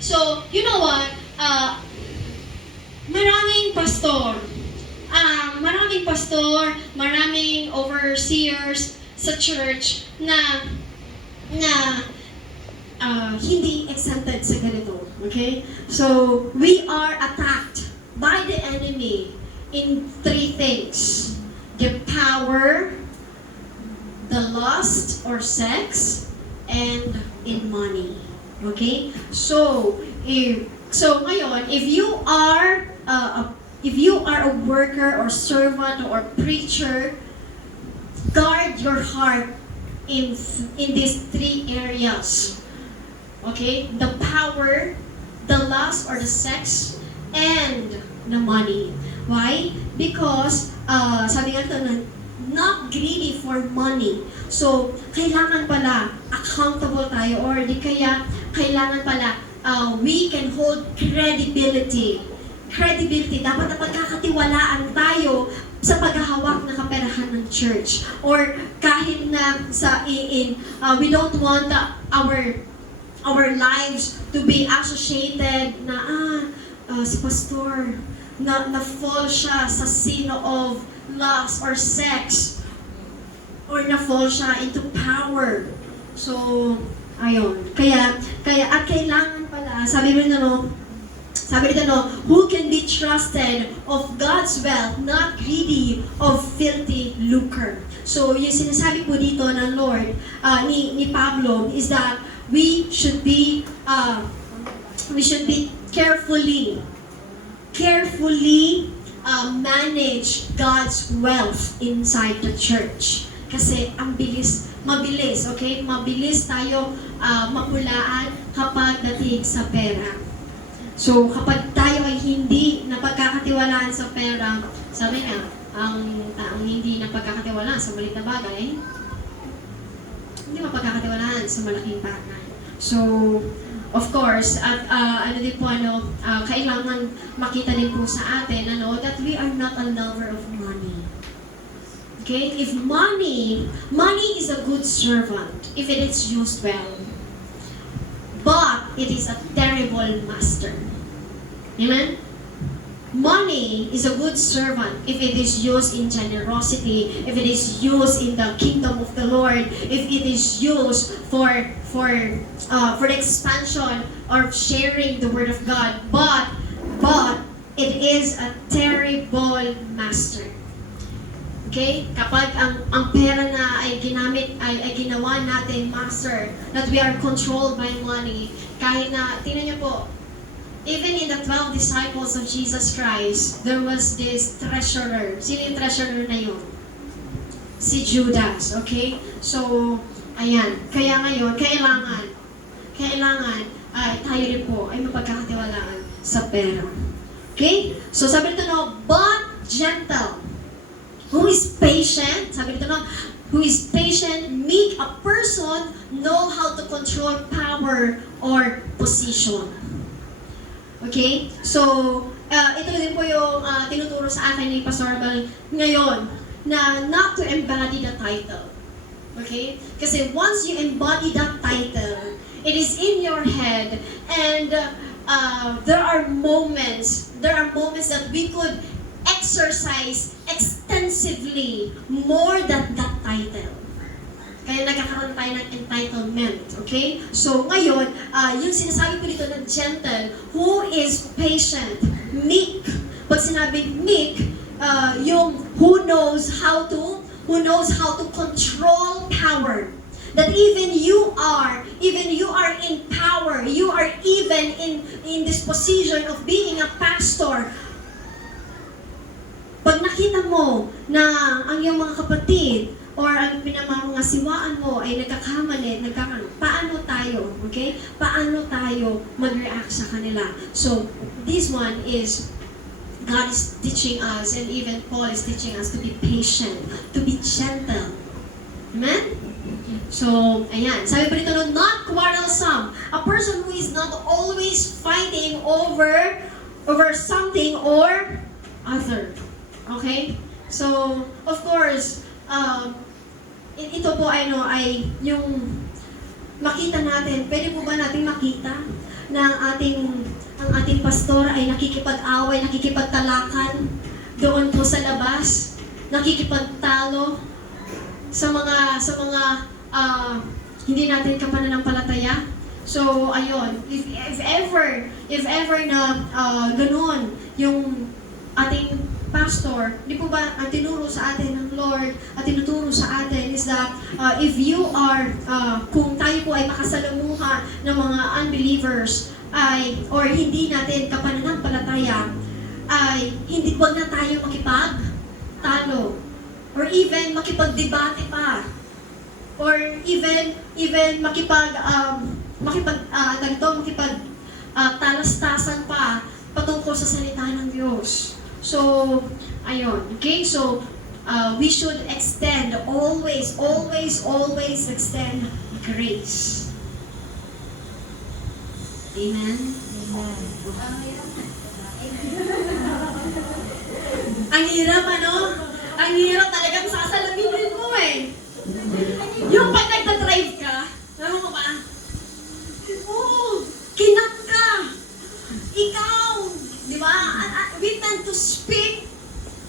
So, you know what? Maraming pastor, maraming overseers sa church na hindi exempted sa ganito. Okay? So, we are attacked by the enemy in 3 things. The power, the lust or sex, and in money. Okay? So, ngayon, if you are a worker or servant or preacher, guard your heart in these 3 areas. Okay? The power, the lust or the sex, and the money. Why? Because, sabi nga ito, not greedy for money. So, kailangan pala accountable tayo or di kaya kailangan pala we can hold credibility. Credibility. Dapat na pagkakatiwalaan tayo sa paghahawak ng kaperahan ng church. Or kahit na we don't want our lives to be associated na si pastor na-fall siya sa sin of lust or sex or na-fall siya into power. So, ayun. Kaya at kailangan pala, sabi nito, who can be trusted of God's wealth, not greedy of filthy lucre. So, yung sinasabi po dito ng Lord, ni Pablo, is that we should be carefully manage God's wealth inside the church. Kasi mabilis, okay? Mabilis tayo mapulaan kapag dating sa pera. So, kapag tayo ay hindi napagkakatiwalaan sa pera, sabi nga, ang taong hindi napagkakatiwalaan sa maliit na bagay, hindi mapagkakatiwalaan sa malaking bagay. So, of course, at kailangan makita din po sa atin that we are not a lover of money. Okay? If money is a good servant if it is used well. But it is a terrible master. Amen? Money is a good servant if it is used in generosity, if it is used in the kingdom of the Lord, if it is used for the expansion or sharing the word of God. But it is a terrible master. Okay? Kapag ang pera na ay ginawa natin master, that we are controlled by money, kahit na, tingnan niyo po, even in the 12 disciples of Jesus Christ, there was this treasurer. Sino yung treasurer na yun? Si Judas, okay? So, ayan. Kaya ngayon, kailangan tayo rin po ay mapagkakatiwalaan sa pera. Okay? So, sabi nito but gentle. Who is patient? Sabi nito who is patient, make a person know how to control power or position. Okay? So, ito din po yung tinuturo sa akin ni Pastor Bal ngayon, na not to embody the title. Okay? Kasi once you embody that title, it is in your head, and there are moments that we could exercise extensively more than that title. Kaya nagkakaroon tayo ng entitlement. Okay? So, ngayon, yung sinasabi ko dito ng gentle, who is patient, meek. Pag sinabing meek, yung who knows how to control power. That even you are in power, you are even in this position of being a pastor. Pag nakita mo na ang iyong mga kapatid or ang pinamangasiwaan mo ay nagkakamali, paano tayo, okay? Paano tayo mag-react sa kanila? So, this one is, God is teaching us, and even Paul is teaching us to be patient, to be gentle. Amen? So, ayan. Sabi pa dito, not quarrelsome. A person who is not always fighting over something or other. Okay? So, of course, ito po ay yung makita natin. Pwede po ba natin makita na ang ating pastor ay nakikipag-away, nakikipagtalakan doon po sa labas, nakikipagtalo sa mga hindi natin kapananampalataya. So, ayun, if ever na ganun yung ating pastor, di po ba ang tinuro sa atin ng Lord at tinuturo sa atin is that if you are, kung tayo po ay makasalamuha ng mga unbelievers or hindi natin kapananampalataya, ay wag na tayo makipagtalo or even makipagdebate pa or even makipagtalastasan pa patungkol sa salita ng Diyos. So, ayun. Okay? So, we should extend, always extend grace. Amen? Ang hirap, ano? Ang hirap talagang sasalaminin mo eh. Yung pag nagda-drive ka, alam mo ba? Oo, kinak ka. Ikaw, di ba? We tend to speak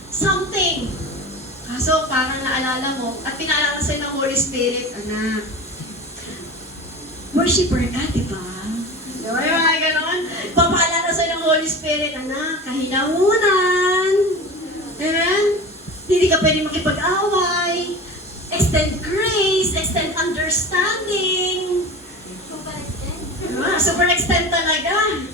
something. Kaso parang naalala mo, at pinaalala sa'yo ng Holy Spirit, anak, worshipper ka, di ba? Di ba yung mga ganon? Papaalala sa'yo ng Holy Spirit, anak, kahinahunan. Amen? Hindi ka pwede makipag-away. Extend grace, extend understanding. Super extend talaga.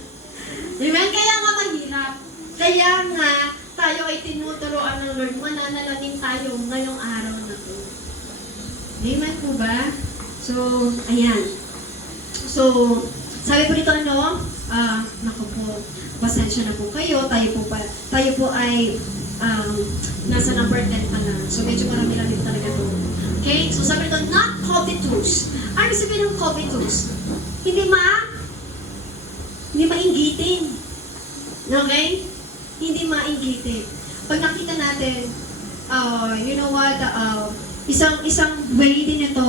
Amen? Kaya nga mahirap. Kaya nga, tayo ay tinuturoan ng Lord, mananalangin tayo ngayong araw na to. Amen po ba? So, ayan. So, sabi po dito naku po, pasensya na po kayo, tayo po ay nasa number 10 pa na. So, medyo marami-rami po talaga to. Okay? So, sabi dito, not covetous. Ano sabihin ng covetous? Hindi mainggitin. Okay? Hindi mainggitin. Pag nakita natin, you know what, isang way din ito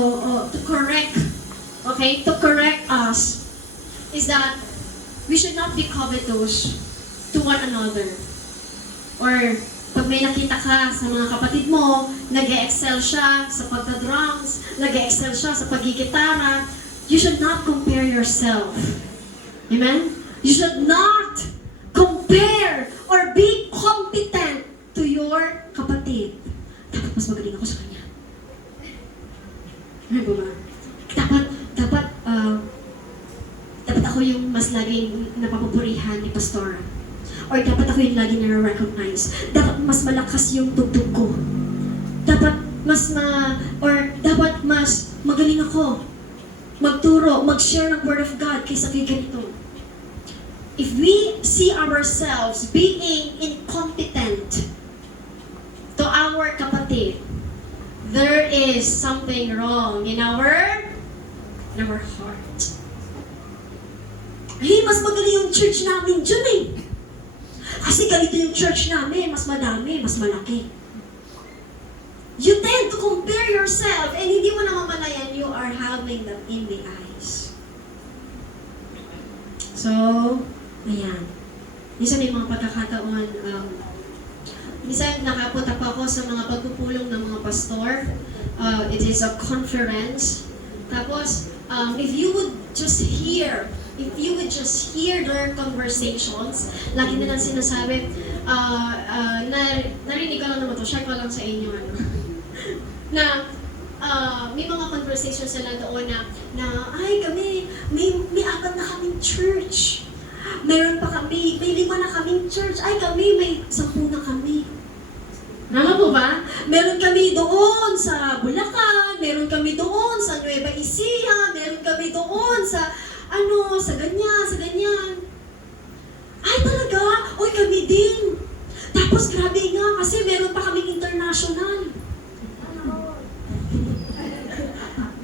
to correct, okay, to correct us is that we should not be covetous to one another. Or pag may nakita ka sa mga kapatid mo, nag-excel siya sa pagdadrums, nag-excel siya sa pagigitara, you should not compare yourself. Amen? You should not compare or be competent to your kapatid. Dapat mas magaling ako sa kanya. Ano ba? Dapat ako yung mas laging napapupurihan ni Pastor. Or dapat ako yung lagi nare-recognize. Dapat mas malakas yung tugtog ko. Dapat dapat mas magaling ako magturo, mag-share ng Word of God kaysa kay ganito. If we see ourselves being incompetent to our kapatid, there is something wrong in our heart. Hey, mas magaling yung church namin dyan eh. Kasi ganito yung church namin, mas madami, mas malaki. You tend to compare yourself and hindi mo namamalayan you are having them in the eyes. So, ayan. Minsan may mga pagkakataon, minsan nakapunta pa ako sa mga pagpupulong ng mga pastor. It is a conference. Tapos, if you would just hear their conversations, lagi nilang sinasabi, narinig ko lang naman to, share ko lang sa inyo, na may mga conversations sila doon na ay kami, may apat na kaming church. Meron pa kami, may 5 na kaming church. Ay kami, may 10 na kami. Tama po ba? Meron kami doon sa Bulacan, meron kami doon sa Nueva Ecija, meron kami doon sa sa ganyan. Ay talaga? Oy, kami din. Tapos grabe nga, kasi meron pa kaming international.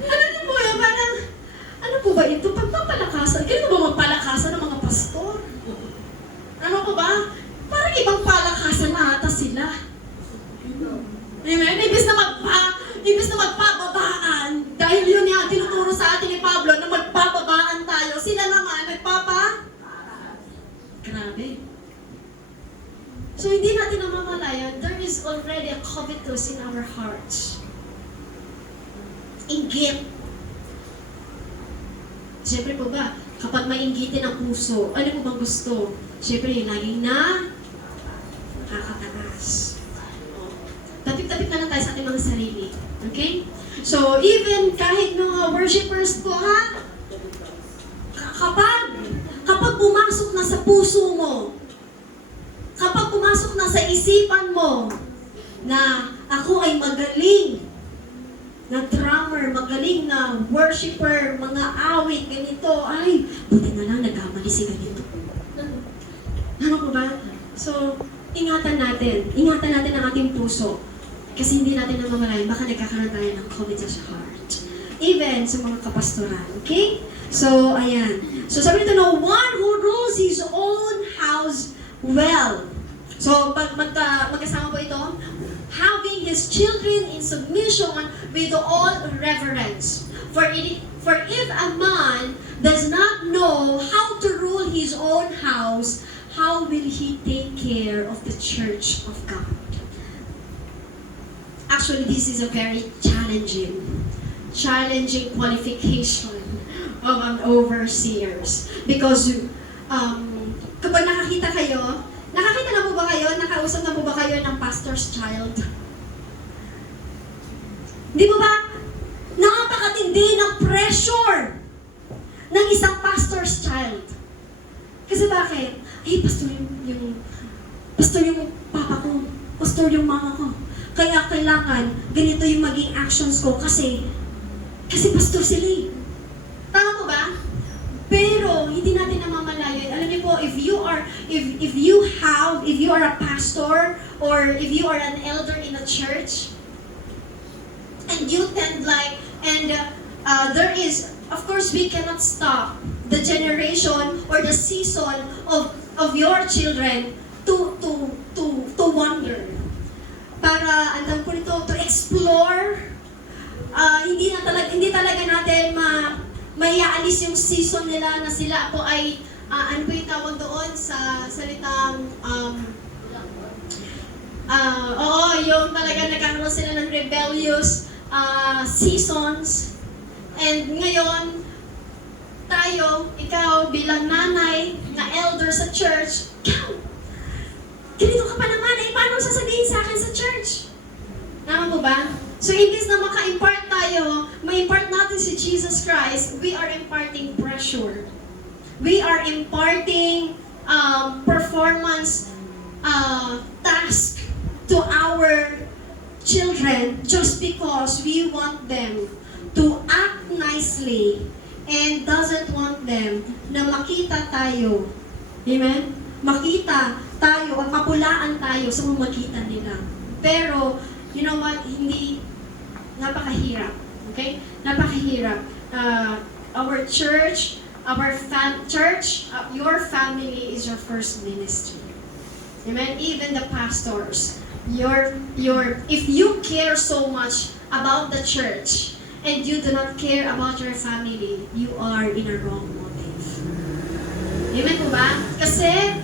Ano niyo po yan? Parang, ano po ba ito? Pagpapalakasan. Ganito ba magpalakasan ng mga pastor? Ano po ba? Parang ibang palakasan na ata sila. Amen? Ibig na magpababaan, dahil yun yung tinuturo sa atin ni Pablo na magpababaan tayo, sila naman Grabe. So hindi natin namamalayan, there is already a covetous in our hearts. Inggit. Siyempre po ba, kapag mainggitin ang puso, ano po bang gusto? Siyempre yung laging nakakataas. Tapik-tapik na lang tayo sa ating mga sarili. Okay? So, even kahit mga worshipers po, kapag pumasok na sa puso mo, kapag pumasok na sa isipan mo, na ako ay magaling na drummer, magaling na worshiper, mga awit, ganito, ay, buti na lang nagkamali si ganito. Ano po ba? So, ingatan natin ang ating puso. Kasi hindi natin namamalayan, baka nagkakaroon tayo ng covetous heart. Even sa mga kapastoran, okay? So, ayan. So, sabi nito, no one who rules his own house well. So, pag magkasama po ito, having his children in submission with all reverence. For if a man does not know how to rule his own house, how will he take care of the church of God? Actually, this is a very challenging qualification of an overseers. Because kapag nakakita na po ba kayo, nakausap na po ba kayo ng pastor's child? Di ba napakatindi ng pressure ng isang pastor's child? Kasi bakit? Ay, pastor yung papa ko, pastor yung mama ko. Kaya kailangan ganito yung maging actions ko kasi pastor sila eh. Tama po ba? Pero hindi natin namamalayan. Alam niyo po, if you are a pastor or if you are an elder in a church, and you tend there is, of course, we cannot stop the generation or the season of your children to wander. Para, ang po nito, to explore, hindi talaga natin maiaalis yung season nila na sila po ay, ano po yung tawag doon sa salitang, yung talaga nagkakaroon sila ng rebellious seasons. And ngayon, ikaw bilang nanay na elder sa church, ganito ka pa naman, paano sasabihin sa akin sa church? Tama mo ba? So, imbis na maka-impart tayo, ma-impart natin si Jesus Christ, we are imparting pressure. We are imparting performance task to our children just because we want them to act nicely and doesn't want them na makita tayo. Amen? Makita tayo at mapulaan tayo sa makita nila. Pero, you know what? Hindi, napakahirap. Okay? Napakahirap. Our church, your family is your first ministry. Amen? Even the pastors. If you care so much about the church and you do not care about your family, you are in a wrong motive. Amen po ba? Kasi,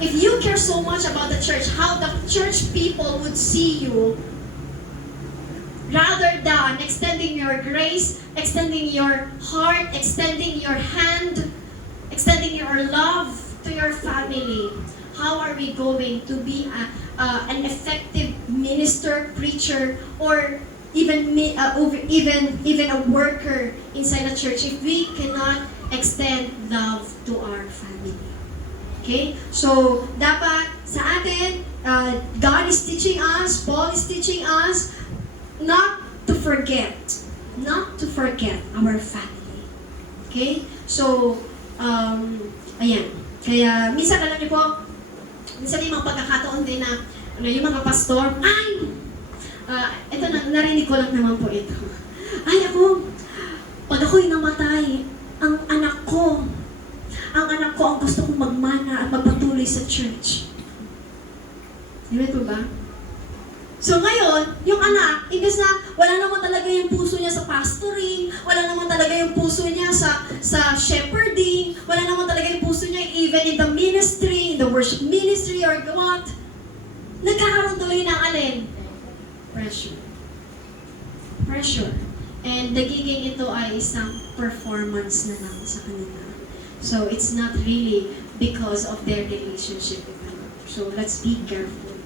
if you care so much about the church, how the church people would see you, rather than extending your grace, extending your heart, extending your hand, extending your love to your family, how are we going to be an effective minister, preacher, or even a worker inside the church if we cannot extend love to our family? Okay? So, dapat sa atin, God is teaching us, Paul is teaching us, not to forget our family. Okay? So, ayan. Kaya, minsan alam niyo po, minsan may mga pagkakataon din na, yung mga pastor, ito narinig ko lang naman po ito. Pag ako'y namatay, ang anak ko ang gusto kong magmana at magpatuloy sa church. Di ba ba? So ngayon, yung anak, imbes na wala naman talaga yung puso niya sa pastoring, wala naman talaga yung puso niya sa shepherding, wala naman talaga yung puso niya even in the ministry, in the worship ministry or what, nagkakaroon tuloy ng alin? Pressure. And nagiging ito ay isang performance na lang sa kanila. So it's not really because of their relationship with God. So let's be careful.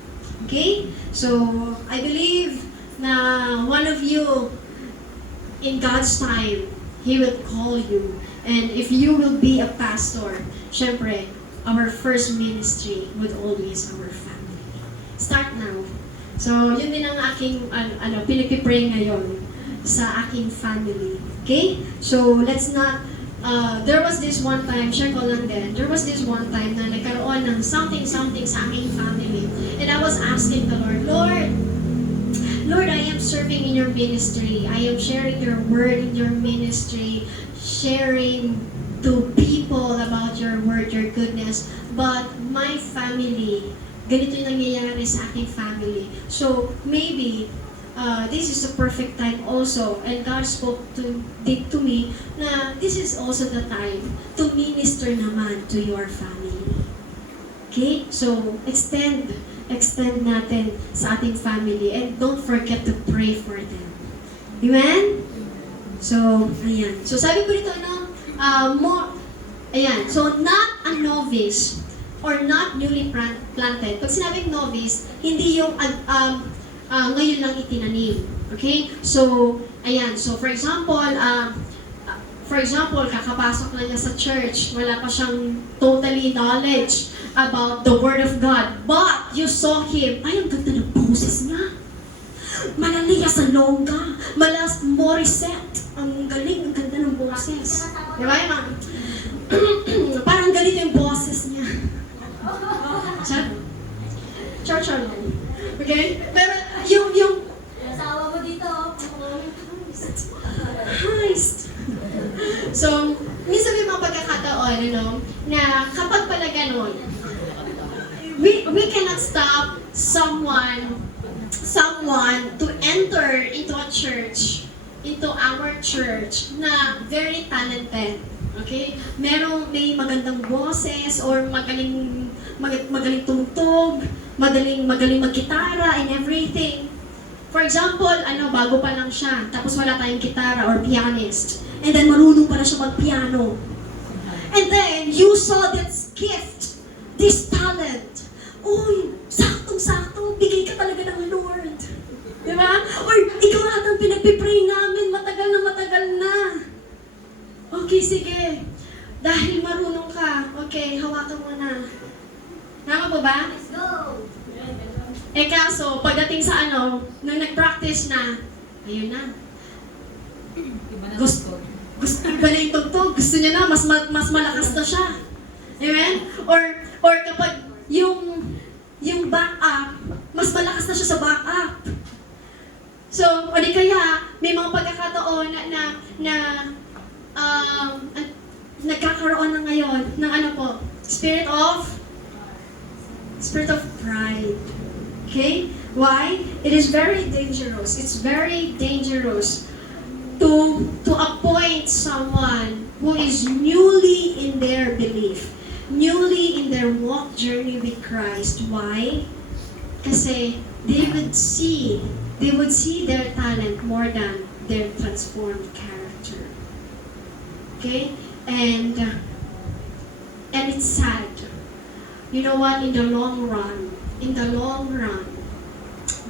Okay? So, I believe na one of you, in God's time, He will call you. And if you will be a pastor, syempre, our first ministry would always our family. Start now. So, yun din ang aking, pinagpipray ngayon sa aking family. Okay? So, let's not, there was this one time, share ko lang din, there was this one time na nagkaroon ng something sa aking family. And I was asking the Lord, I am serving in your ministry. I am sharing your word in your ministry, sharing to people about your word, your goodness. But my family, ganito yung nangyayari sa aking family. So, maybe, this is the perfect time also, and God spoke to me na this is also the time to minister naman to your family. Okay? So, extend natin sa ating family, and don't forget to pray for them. Amen? So, ayan. So, sabi ko dito, so not a novice or not newly planted. Pag sinabing novice, hindi yung ngayon lang itinanim. Okay? So, ayan. So, for example, kakapasok na niya sa church, wala pa siyang totally knowledge about the Word of God. But, you saw him, ang ganda ng boses niya. Malalia sa longga, malas Morissette. Ang galing, ang ganda ng boses. Di ba, ma'am? Parang ganito yung boses niya. Char lang. Okay? Pero, yung asawa mo dito, heist. So, minsan may mga pagkakataon, na kapag pala ganun, we cannot stop someone to enter into a church, into our church, na very talented. Okay? May magandang boses, or magaling tungtog, magaling magkitara and everything. For example, bago pa lang siya, tapos wala tayong gitara or pianist. And then marunong pa na siya mag-piano. And then, you saw this gift, this talent. Uy, saktong-sakto, bigay ka talaga ng Lord. Di ba? Or ikaw atang pinagpipray namin, matagal na. Okay, sige. Dahil marunong ka, okay, hawakan mo na. Tama po ba? Let's go! Kaso, pagdating sa nung nag-practice na, ayun na. Gusto ba na yung tugtog? Gusto niya na, mas malakas na siya. Amen? Or kapag yung back up, mas malakas na siya sa back up. So, o di kaya, may mga pagkakataon na nagkakaroon na ngayon ng spirit of pride. Okay? Why? It is very dangerous. It's very dangerous to appoint someone who is newly in their belief, newly in their walk journey with Christ. Why? Kasi they would see their talent more than their transformed character. Okay? And it's sad. You know what? In the long run,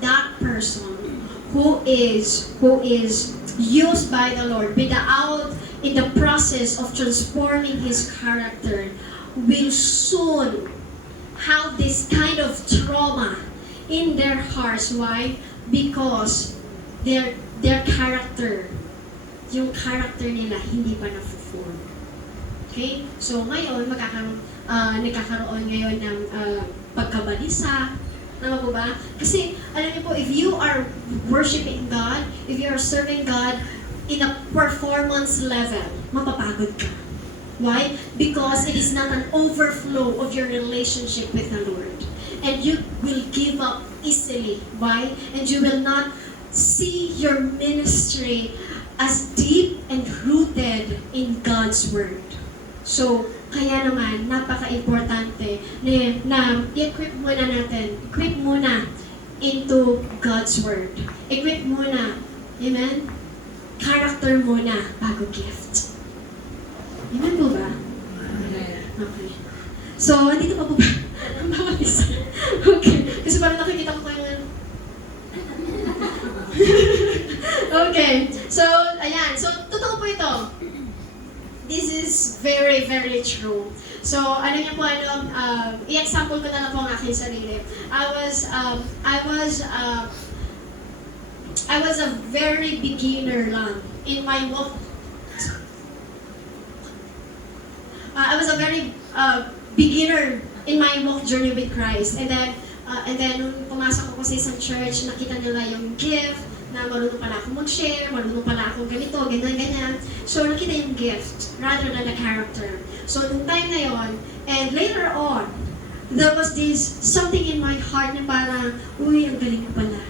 that person who is used by the Lord without in the process of transforming his character will soon have this kind of trauma in their hearts. Why? Because their character, yung character nila hindi pa na-form. Okay? So ngayon, nagkakaroon ngayon ng pagkabalisa. Tama po ba? Kasi, alam niyo po, if you are worshiping God, if you are serving God in a performance level, mapapagod ka. Why? Because it is not an overflow of your relationship with the Lord. And you will give up easily. Why? And you will not see your ministry as deep and rooted in God's Word. So, kaya naman, napaka-importante na i-equip muna natin. Equip muna into God's Word. Equip muna. Amen? Character muna bago gift. Amen po ba? Okay. So, andito pa po ba? Ang bawat isa. Okay. Kasi parang nakikita ko kayo. Okay. So, ayan. So, totoo po ito. This is very, very true. So, ano niya po, i-example ko na lang po ang aking sarili. I was a very beginner lang in my walk. I was a very beginner in my walk journey with Christ. And then nung pumasok ako sa isang church, nakita nila yung gift, na marunong pala ako mag-share, marunong pala ako ganito, ganyan. So, nakita yung gift rather than the character. So, nung time na yon, and later on, there was this something in my heart na parang, uy, ang galing ko pala.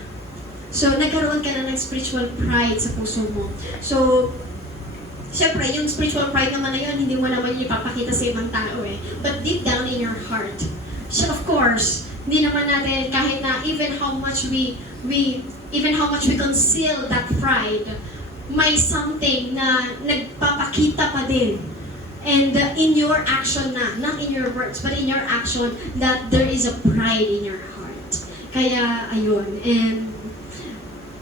So, nagkaroon ka na ng spiritual pride sa puso mo. So, siyempre, yung spiritual pride naman na yun, hindi mo naman ipapakita sa ibang tao eh. But deep down in your heart, so of course, hindi naman natin, kahit na even how much we conceal that pride, may something na nagpapakita pa din. And in your action na, not in your words, but in your action, that there is a pride in your heart. Kaya, ayun.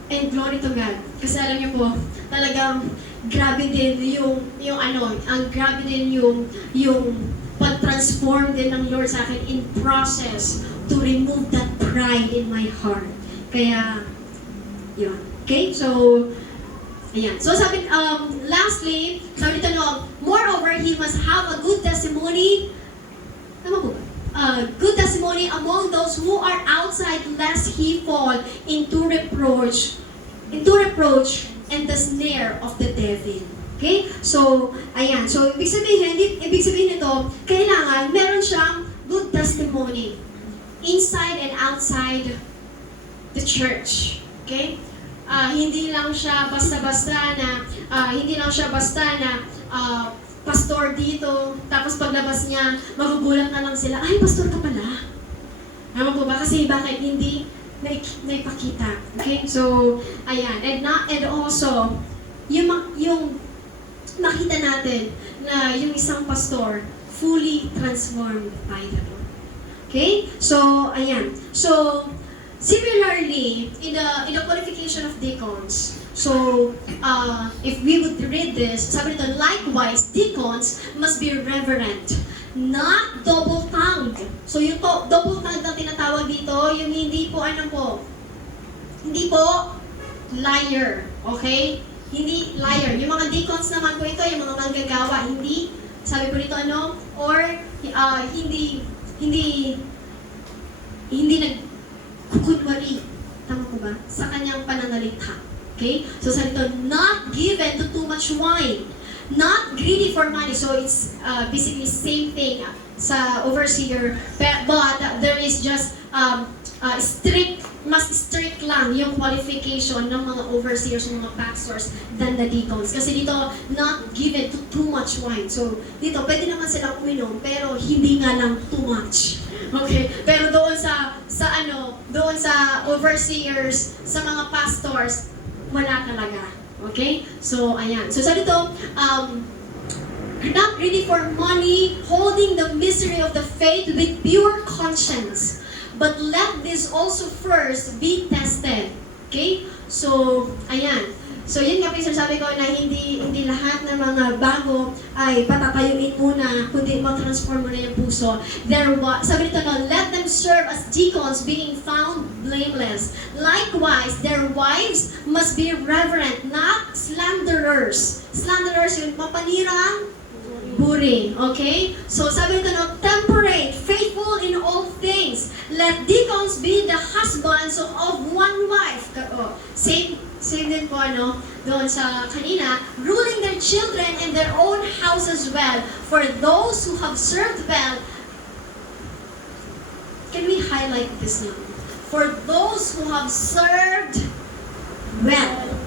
And glory to God. Kasi alam niyo po, talagang grabe din grabe din yung pag-transform din ng Lord sa akin in process to remove that pride in my heart. Kaya, yun. Okay? So, ayan. So, sabi, lastly, sabi dito, moreover, he must have a good testimony. Tama po ba? Good testimony among those who are outside, lest he fall into reproach and the snare of the devil. Okay? So, ayan. So, ibig sabihin nito, kailangan meron siyang good testimony inside and outside the church. Okay? Hindi lang siya basta-basta na pastor dito, tapos paglabas niya, magugulat na lang sila, ay, pastor ka pala. Tama po ba? Kasi bakit hindi naipakita? Okay? So, ayan. And also, yung makita natin na yung isang pastor fully transformed by the Lord. Okay? So, ayan. So, similarly, in the qualification of deacons, so, if we would read this, sabi nito, likewise, deacons must be reverent, not double-tongued. So, yung double-tongued na tinatawag dito, yung hindi po liar. Okay? Hindi liar. Yung mga deacons naman po ito, yung mga manggagawa, hindi, sabi po dito or hindi nagkukunwari, tama po ba, sa kanyang pananalita. Okay? So sabi ito, not given to too much wine, not greedy for money. So it's basically same thing sa overseer, but there is just mas strict lang yung qualification ng mga overseers, ng mga pastors than the deacons. Kasi dito, not given to too much wine. So, dito, pwede naman silang uminom, pero hindi nga lang too much. Okay? Pero doon sa overseers, sa mga pastors, wala talaga. Okay? So, ayan. So, sa dito, not greedy for money, holding the mystery of the faith with pure conscience. But let this also first be tested. Okay? So, ayan. So yun nga po yung sinasabi ko na hindi lahat ng mga bago ay patatayuin muna, kundi ma-transform muna yung puso. Sabi nito no, let them serve as deacons being found blameless. Likewise, their wives must be reverent, not slanderers. Slanderers yung papanirang buri. Okay? So sabi nito no, temperate, faithful in all things. Let deacons be the husbands of one wife. Same din po doon sa kanina, ruling their children and their own house as well. For those who have served well, can we highlight this now? For those who have served well,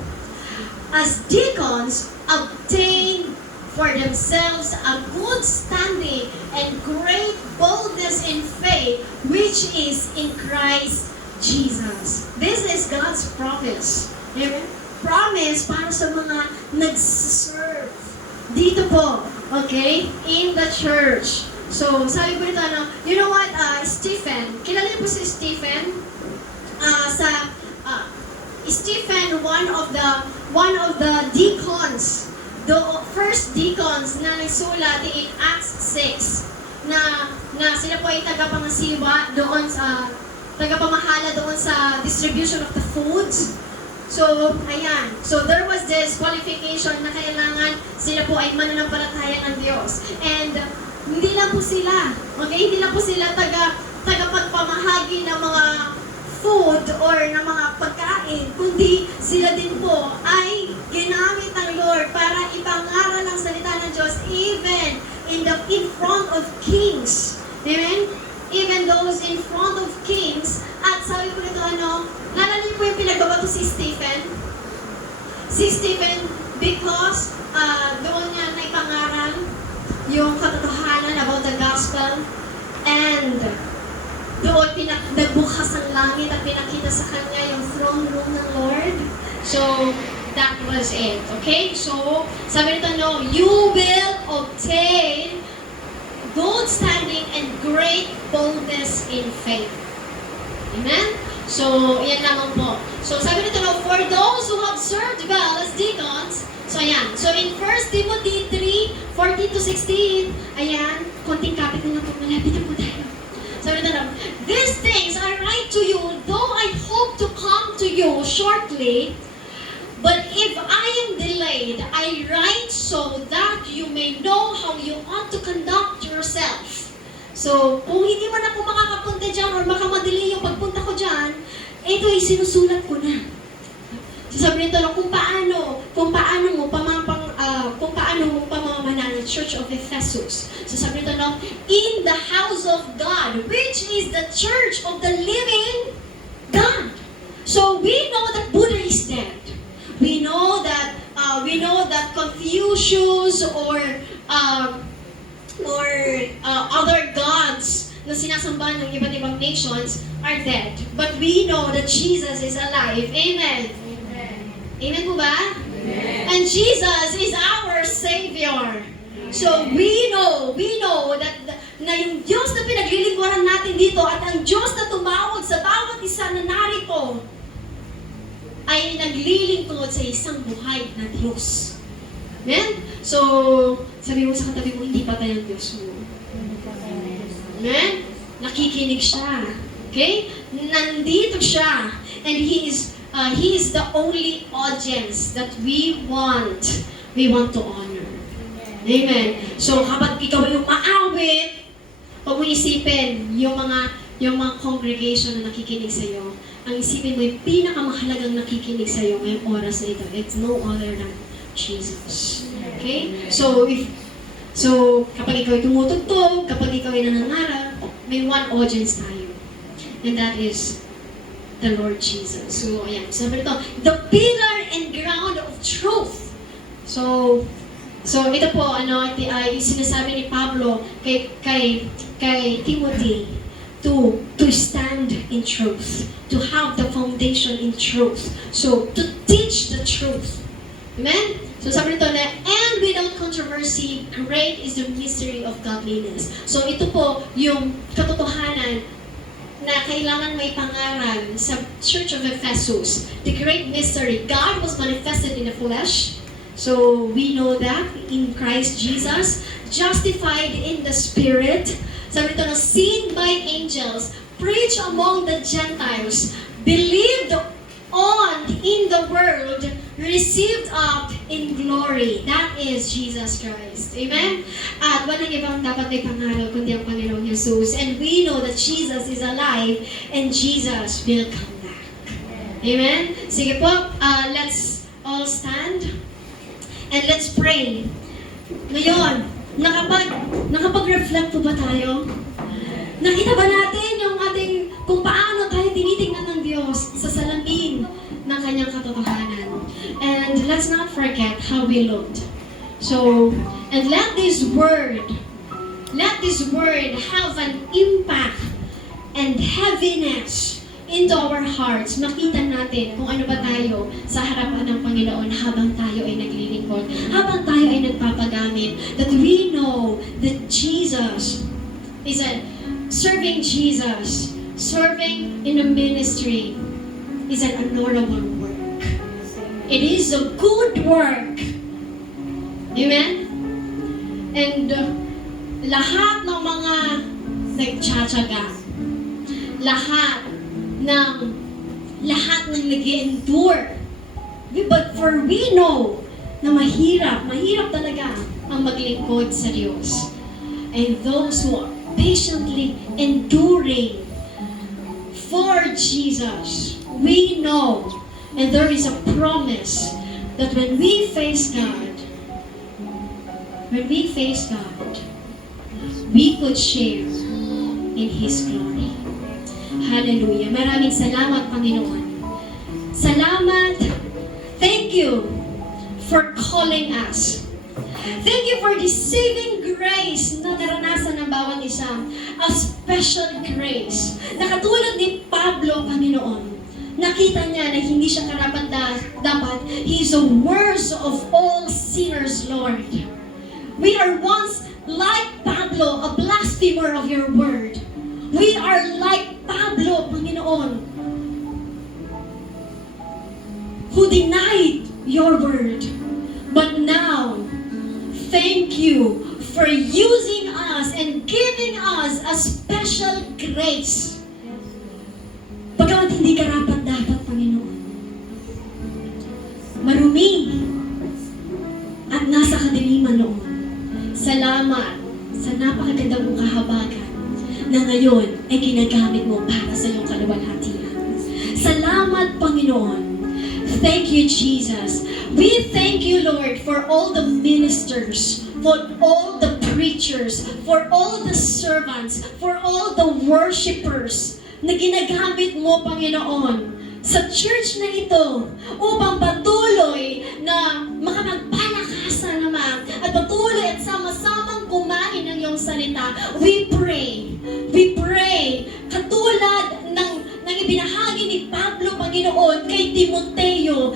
as deacons, obtain for themselves a good standing and great boldness in faith, which is in Christ Jesus. This is God's promise. Amen? Promise para sa mga nag-serve dito po, okay? In the church. So, sabi ko nito, you know what, Stephen, kilala niyo po si Stephen? Stephen, one of the deacons, the first deacons na nagsulat in Acts 6, na sila po ay tagapangasiwa doon sa, tagapamahala doon sa distribution of the foods. So, ayan. So, there was this qualification na kailangan sila po ay mananampalataya ng Diyos. And, hindi lang po sila, okay? Hindi lang po sila tagapagpamahagi ng mga food or ng mga pagkain, kundi sila din po ay ginamit ng Lord para ipangaral ang salita ng Diyos even in front of kings. Amen? Even those in front of kings. At sabi ko nito, nalala niyo po yung pinagawa to si Stephen? Si Stephen, because doon niya naipangaral yung katotohanan about the gospel, and doon nagbukas ang langit at pinakita sa kanya yung throne room ng Lord. So, that was it. Okay? So, sabi nito, you will obtain good standing and great boldness in faith. Amen? So, yan lamang po. So, sabi nito, for those who have served well as deacons, so ayan. So, in 1 Timothy 3:14-16, ayan, konting kapit na lang po, malapit na po tayo. Sabi nito, these things I write to you, though I hope to come to you shortly, but if I am delayed, I write so that you may know how you ought to conduct yourself. So, kung hindi man ako makakapunta dyan or makamadali yung pagpunta ko dyan, ito ay sinusulat ko na. So, sabi nito, kung paano mo pamamanan ng Church of Ephesus. So, sabi nito, in the house of God, which is the church of the living God. So, we know that Buddha is dead. We know that Confucius or other gods na sinasamba ng iba't ibang nations are dead. But we know that Jesus is alive. Amen? Amen. Amen po ba? Amen. And Jesus is our Savior. So we know that na yung Diyos na pinaglilingkuran natin dito at ang Diyos na tumawag sa bawat isa na narito ay naglilingkod sa isang buhay na Diyos. Amen? So, sabi mo sa katabi mo, hindi patay ang Diyos mo. Amen? Nakikinig siya. Okay? Nandito siya. And He is the only audience that we want to honor. Amen? So, kapag ikaw yung maawit, pag mo isipin yung mga congregation na nakikinig sa iyo, ang isipin mo yung pinakamahalagang nakikinig sa iyo ngayong oras na ito, it's no other than Jesus. Okay? So, kapag ikaw ay tumutugtog, kapag ikaw ay nanangarap, may one audience tayo. And that is the Lord Jesus. So, ayan. Sabi nito, the pillar and ground of truth. So ito po, ay sinasabi ni Pablo kay Timothy to stand in truth, to have the foundation in truth. So, to teach the truth. Amen? So sabi nito na, and without controversy, great is the mystery of godliness. So ito po yung katotohanan na kailangan may pangaral sa Church of Ephesus. The great mystery, God was manifested in the flesh. So we know that in Christ Jesus, justified in the Spirit. Sabi ito na, seen by angels, preached among the Gentiles, believed on in the world, received up in glory. That is Jesus Christ. Amen? At walang ibang dapat may pangaral kundi ang Panginoong Jesus. And we know that Jesus is alive and Jesus will come back. Amen? Sige po, let's all stand and let's pray. Ngayon, nakapag-reflect po ba tayo? Nakita ba natin yung ating, kung paano tayo tinitingnan ng Diyos sa salamin ng kanyang katotohanan? And let's not forget how we looked. So, and let this word have an impact and heaviness into our hearts. Makita natin kung ano ba tayo sa harapan ng Panginoon habang tayo ay naglilingkod, habang tayo ay nagpapagamit, that we know that Jesus is serving Jesus, serving in a ministry is an honorable work. It is a good work. Amen? And lahat ng mga nagtsatsaga, lahat ng nag-endure. But for we know na mahirap talaga ang maglingkod sa Diyos. And those who are patiently enduring for Jesus, we know, and there is a promise that when we face God, we could share in His glory. Hallelujah. Maraming salamat, Panginoon. Salamat. Thank you for calling us. Thank you for the saving grace na naranasan ng bawat isa. A special grace. Na katulad ni Pablo, Panginoon, nakita niya na hindi siya karapat dapat. He is the worst of all sinners, Lord. We are once like Pablo, a blasphemer of your word. We are like Pablo, Panginoon, who denied your word. But now, thank you for using us and giving us a special grace. Pagkat hindi karapat-dapat, Panginoon, marumi at nasa kadiliman noon. Salamat sa napakagandang mong kahabagan na ngayon ay ginagamit mo para sa iyong kaluwalhatian. Salamat, Panginoon. Thank you, Jesus. We thank you, Lord, for all the ministers, for all the preachers, for all the servants, for all the worshipers na ginagamit mo, Panginoon, sa church na ito upang patuloy na makapagpalakasan naman at patuloy at sama-samang kumain ng iyong salita. We pray, katulad ng ibinahagi ni Pablo, Panginoon, kay Timoteo,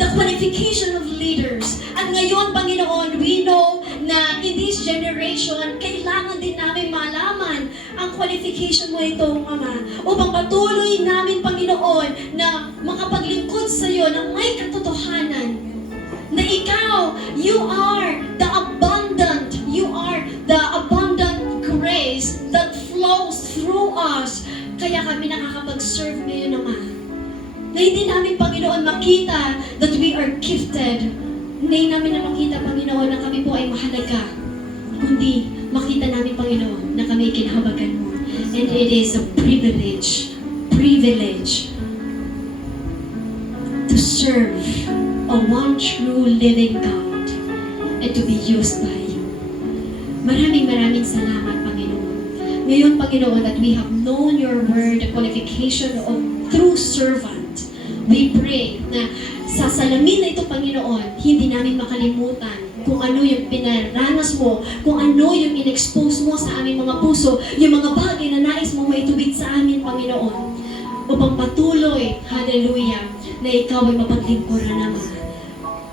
the qualification of leaders. At ngayon, Panginoon, we know na in this generation, kailangan din namin malaman ang qualification mo ito, Ama, upang patuloy namin, Panginoon, na makapaglingkod sa iyo ng may katotohanan na ikaw, you are the abundant grace that flows through us. Kaya kami nakakapag-serve ngayon, Ama. Na hindi namin, Panginoon, makita that we are gifted. Hindi namin na makita, Panginoon, na kami po ay mahalaga. Kundi makita namin, Panginoon, na kami kinahabagan mo. And it is a privilege to serve a one true living God and to be used by you. Maraming salamat, Panginoon. Ngayon, Panginoon, that we have known your word, the qualification of true servant, we pray na sa salamin na ito, Panginoon, hindi namin makalimutan kung ano yung pinaranas mo, kung ano yung in-expose mo sa aming mga puso, yung mga bagay na nais mo maitubig sa amin, Panginoon, upang patuloy, hallelujah, na ikaw ay mapaglingkuran naman.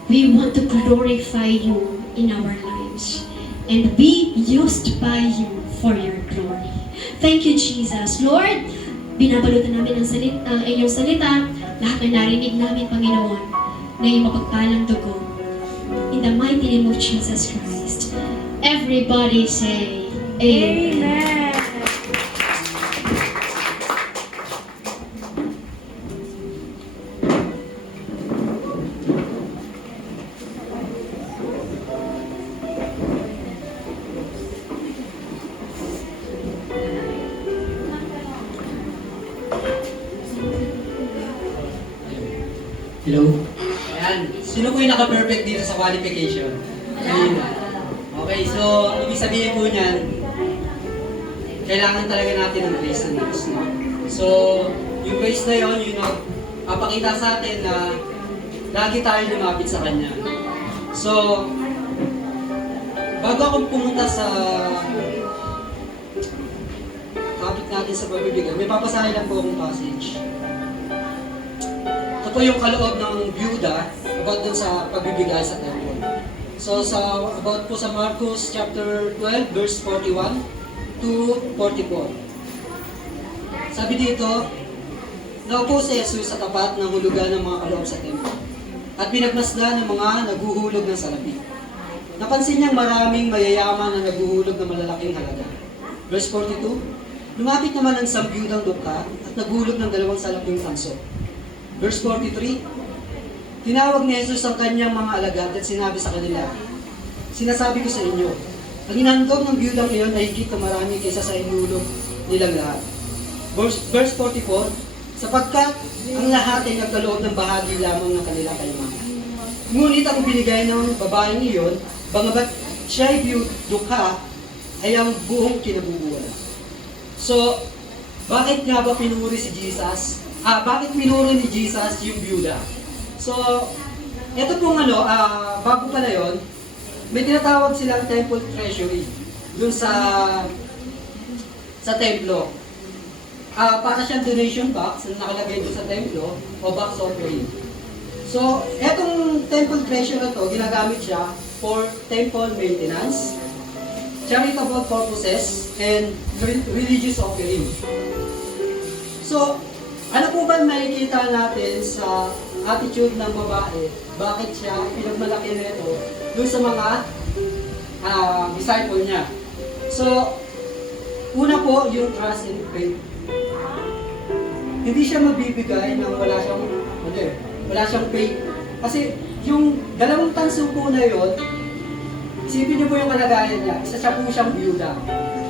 We want to glorify you in our lives and be used by you for your glory. Thank you, Jesus. Lord, binabalutan namin ang inyong salita, lahat ng narinig namin, Panginoon, na iyong mapagpalang dugo. In the mighty name of Jesus Christ. Everybody say, Amen. Hello? Ayan. Sino po yung naka-perfect dito sa qualification? Ayun. Okay, so, ibig sabihin po niyan, kailangan talaga natin ng grace ng Diyos, no? So, yung grace na yon, yun ang papakita sa atin na lagi tayo lumapit sa Kanya. So, bago ako pumunta sa topic natin sa pagbibigay, may papasahin lang po akong passage. Ito po yung kaloob ng byuda about dun sa pagbibigay sa temple. So, about po sa Marcos chapter 12, verse 41 to 44. Sabi dito, naupo si Jesus sa tapat ng hulugan ng mga kaloob sa temple at pinagmasdan ng mga naguhulog ng salapi. Napansin niyang maraming mayayaman na naguhulog ng malalaking halaga. Verse 42, lumapit naman ang sambyudang dukha at naghulog ng 2 salaping tanso. Verse 43, tinawag ni Jesus ang kanyang mga alagad at sinabi sa kanila, sinasabi ko sa inyo, ang inhandog ng byudang iyon ay higit na marami kaysa sa inulog nilang lahat. Verse 44, sapagkat ang lahat ay nagkaloob ng bahagi lamang ng kanilang kayamanan. Ngunit ang binigay ng babaeng iyon, bangabat siya ay dukha, ay ang buong kinabubuhay. So, bakit nga ba pinuri si Jesus? Bakit pinuri ni Jesus yung byuda? So, ito pong bago pala yun, may tinatawag silang temple treasury dun sa templo. Para siyang donation box na nakalagay dun sa templo o box offering. So, etong temple treasure na to, ginagamit siya for temple maintenance, charitable purposes, and religious offering. So, ano po ba makikita natin sa attitude ng babae? Bakit siya pinagmalaki nito doon sa mga disciple niya? So, una po yung trust and faith. Hindi siya mabibigay nang wala siyang faith. Kasi yung 2 tanso po na yun, isipin niyo po yung kalagayan niya, isa siya po siyang byuda.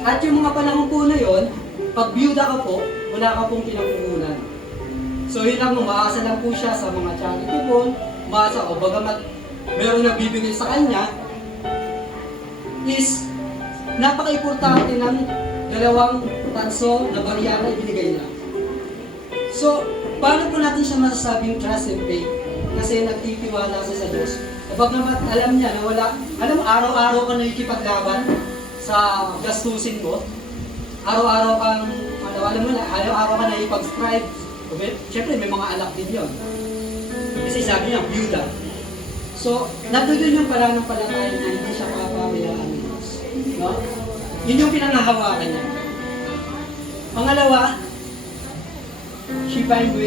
At yung mga panahon po na yun, pag byuda ka po, wala ka pong pinagkukunan. So yun lang, umaasa lang po siya sa mga charity po, umaasa o bagamat meron nagbibigay sa kanya, is napaka-importante ng 2 tanso na barya na ibinigay niya. So, paano po natin siya masasabing trust and faith? Kasi nagtitiwala siya sa Diyos. Kapag naman alam niya na araw-araw ka nakikipaglaban sa gastusin mo, araw-araw kang, araw-araw ka nakipag-strive. Siyempre, may mga anak din yun. Kasi sabi niya, byuda. So, nandun yung pananampalataya na hindi siya papabayaan ng Diyos. No? Yun yung pinangahawakan niya. Pangalawa, she find way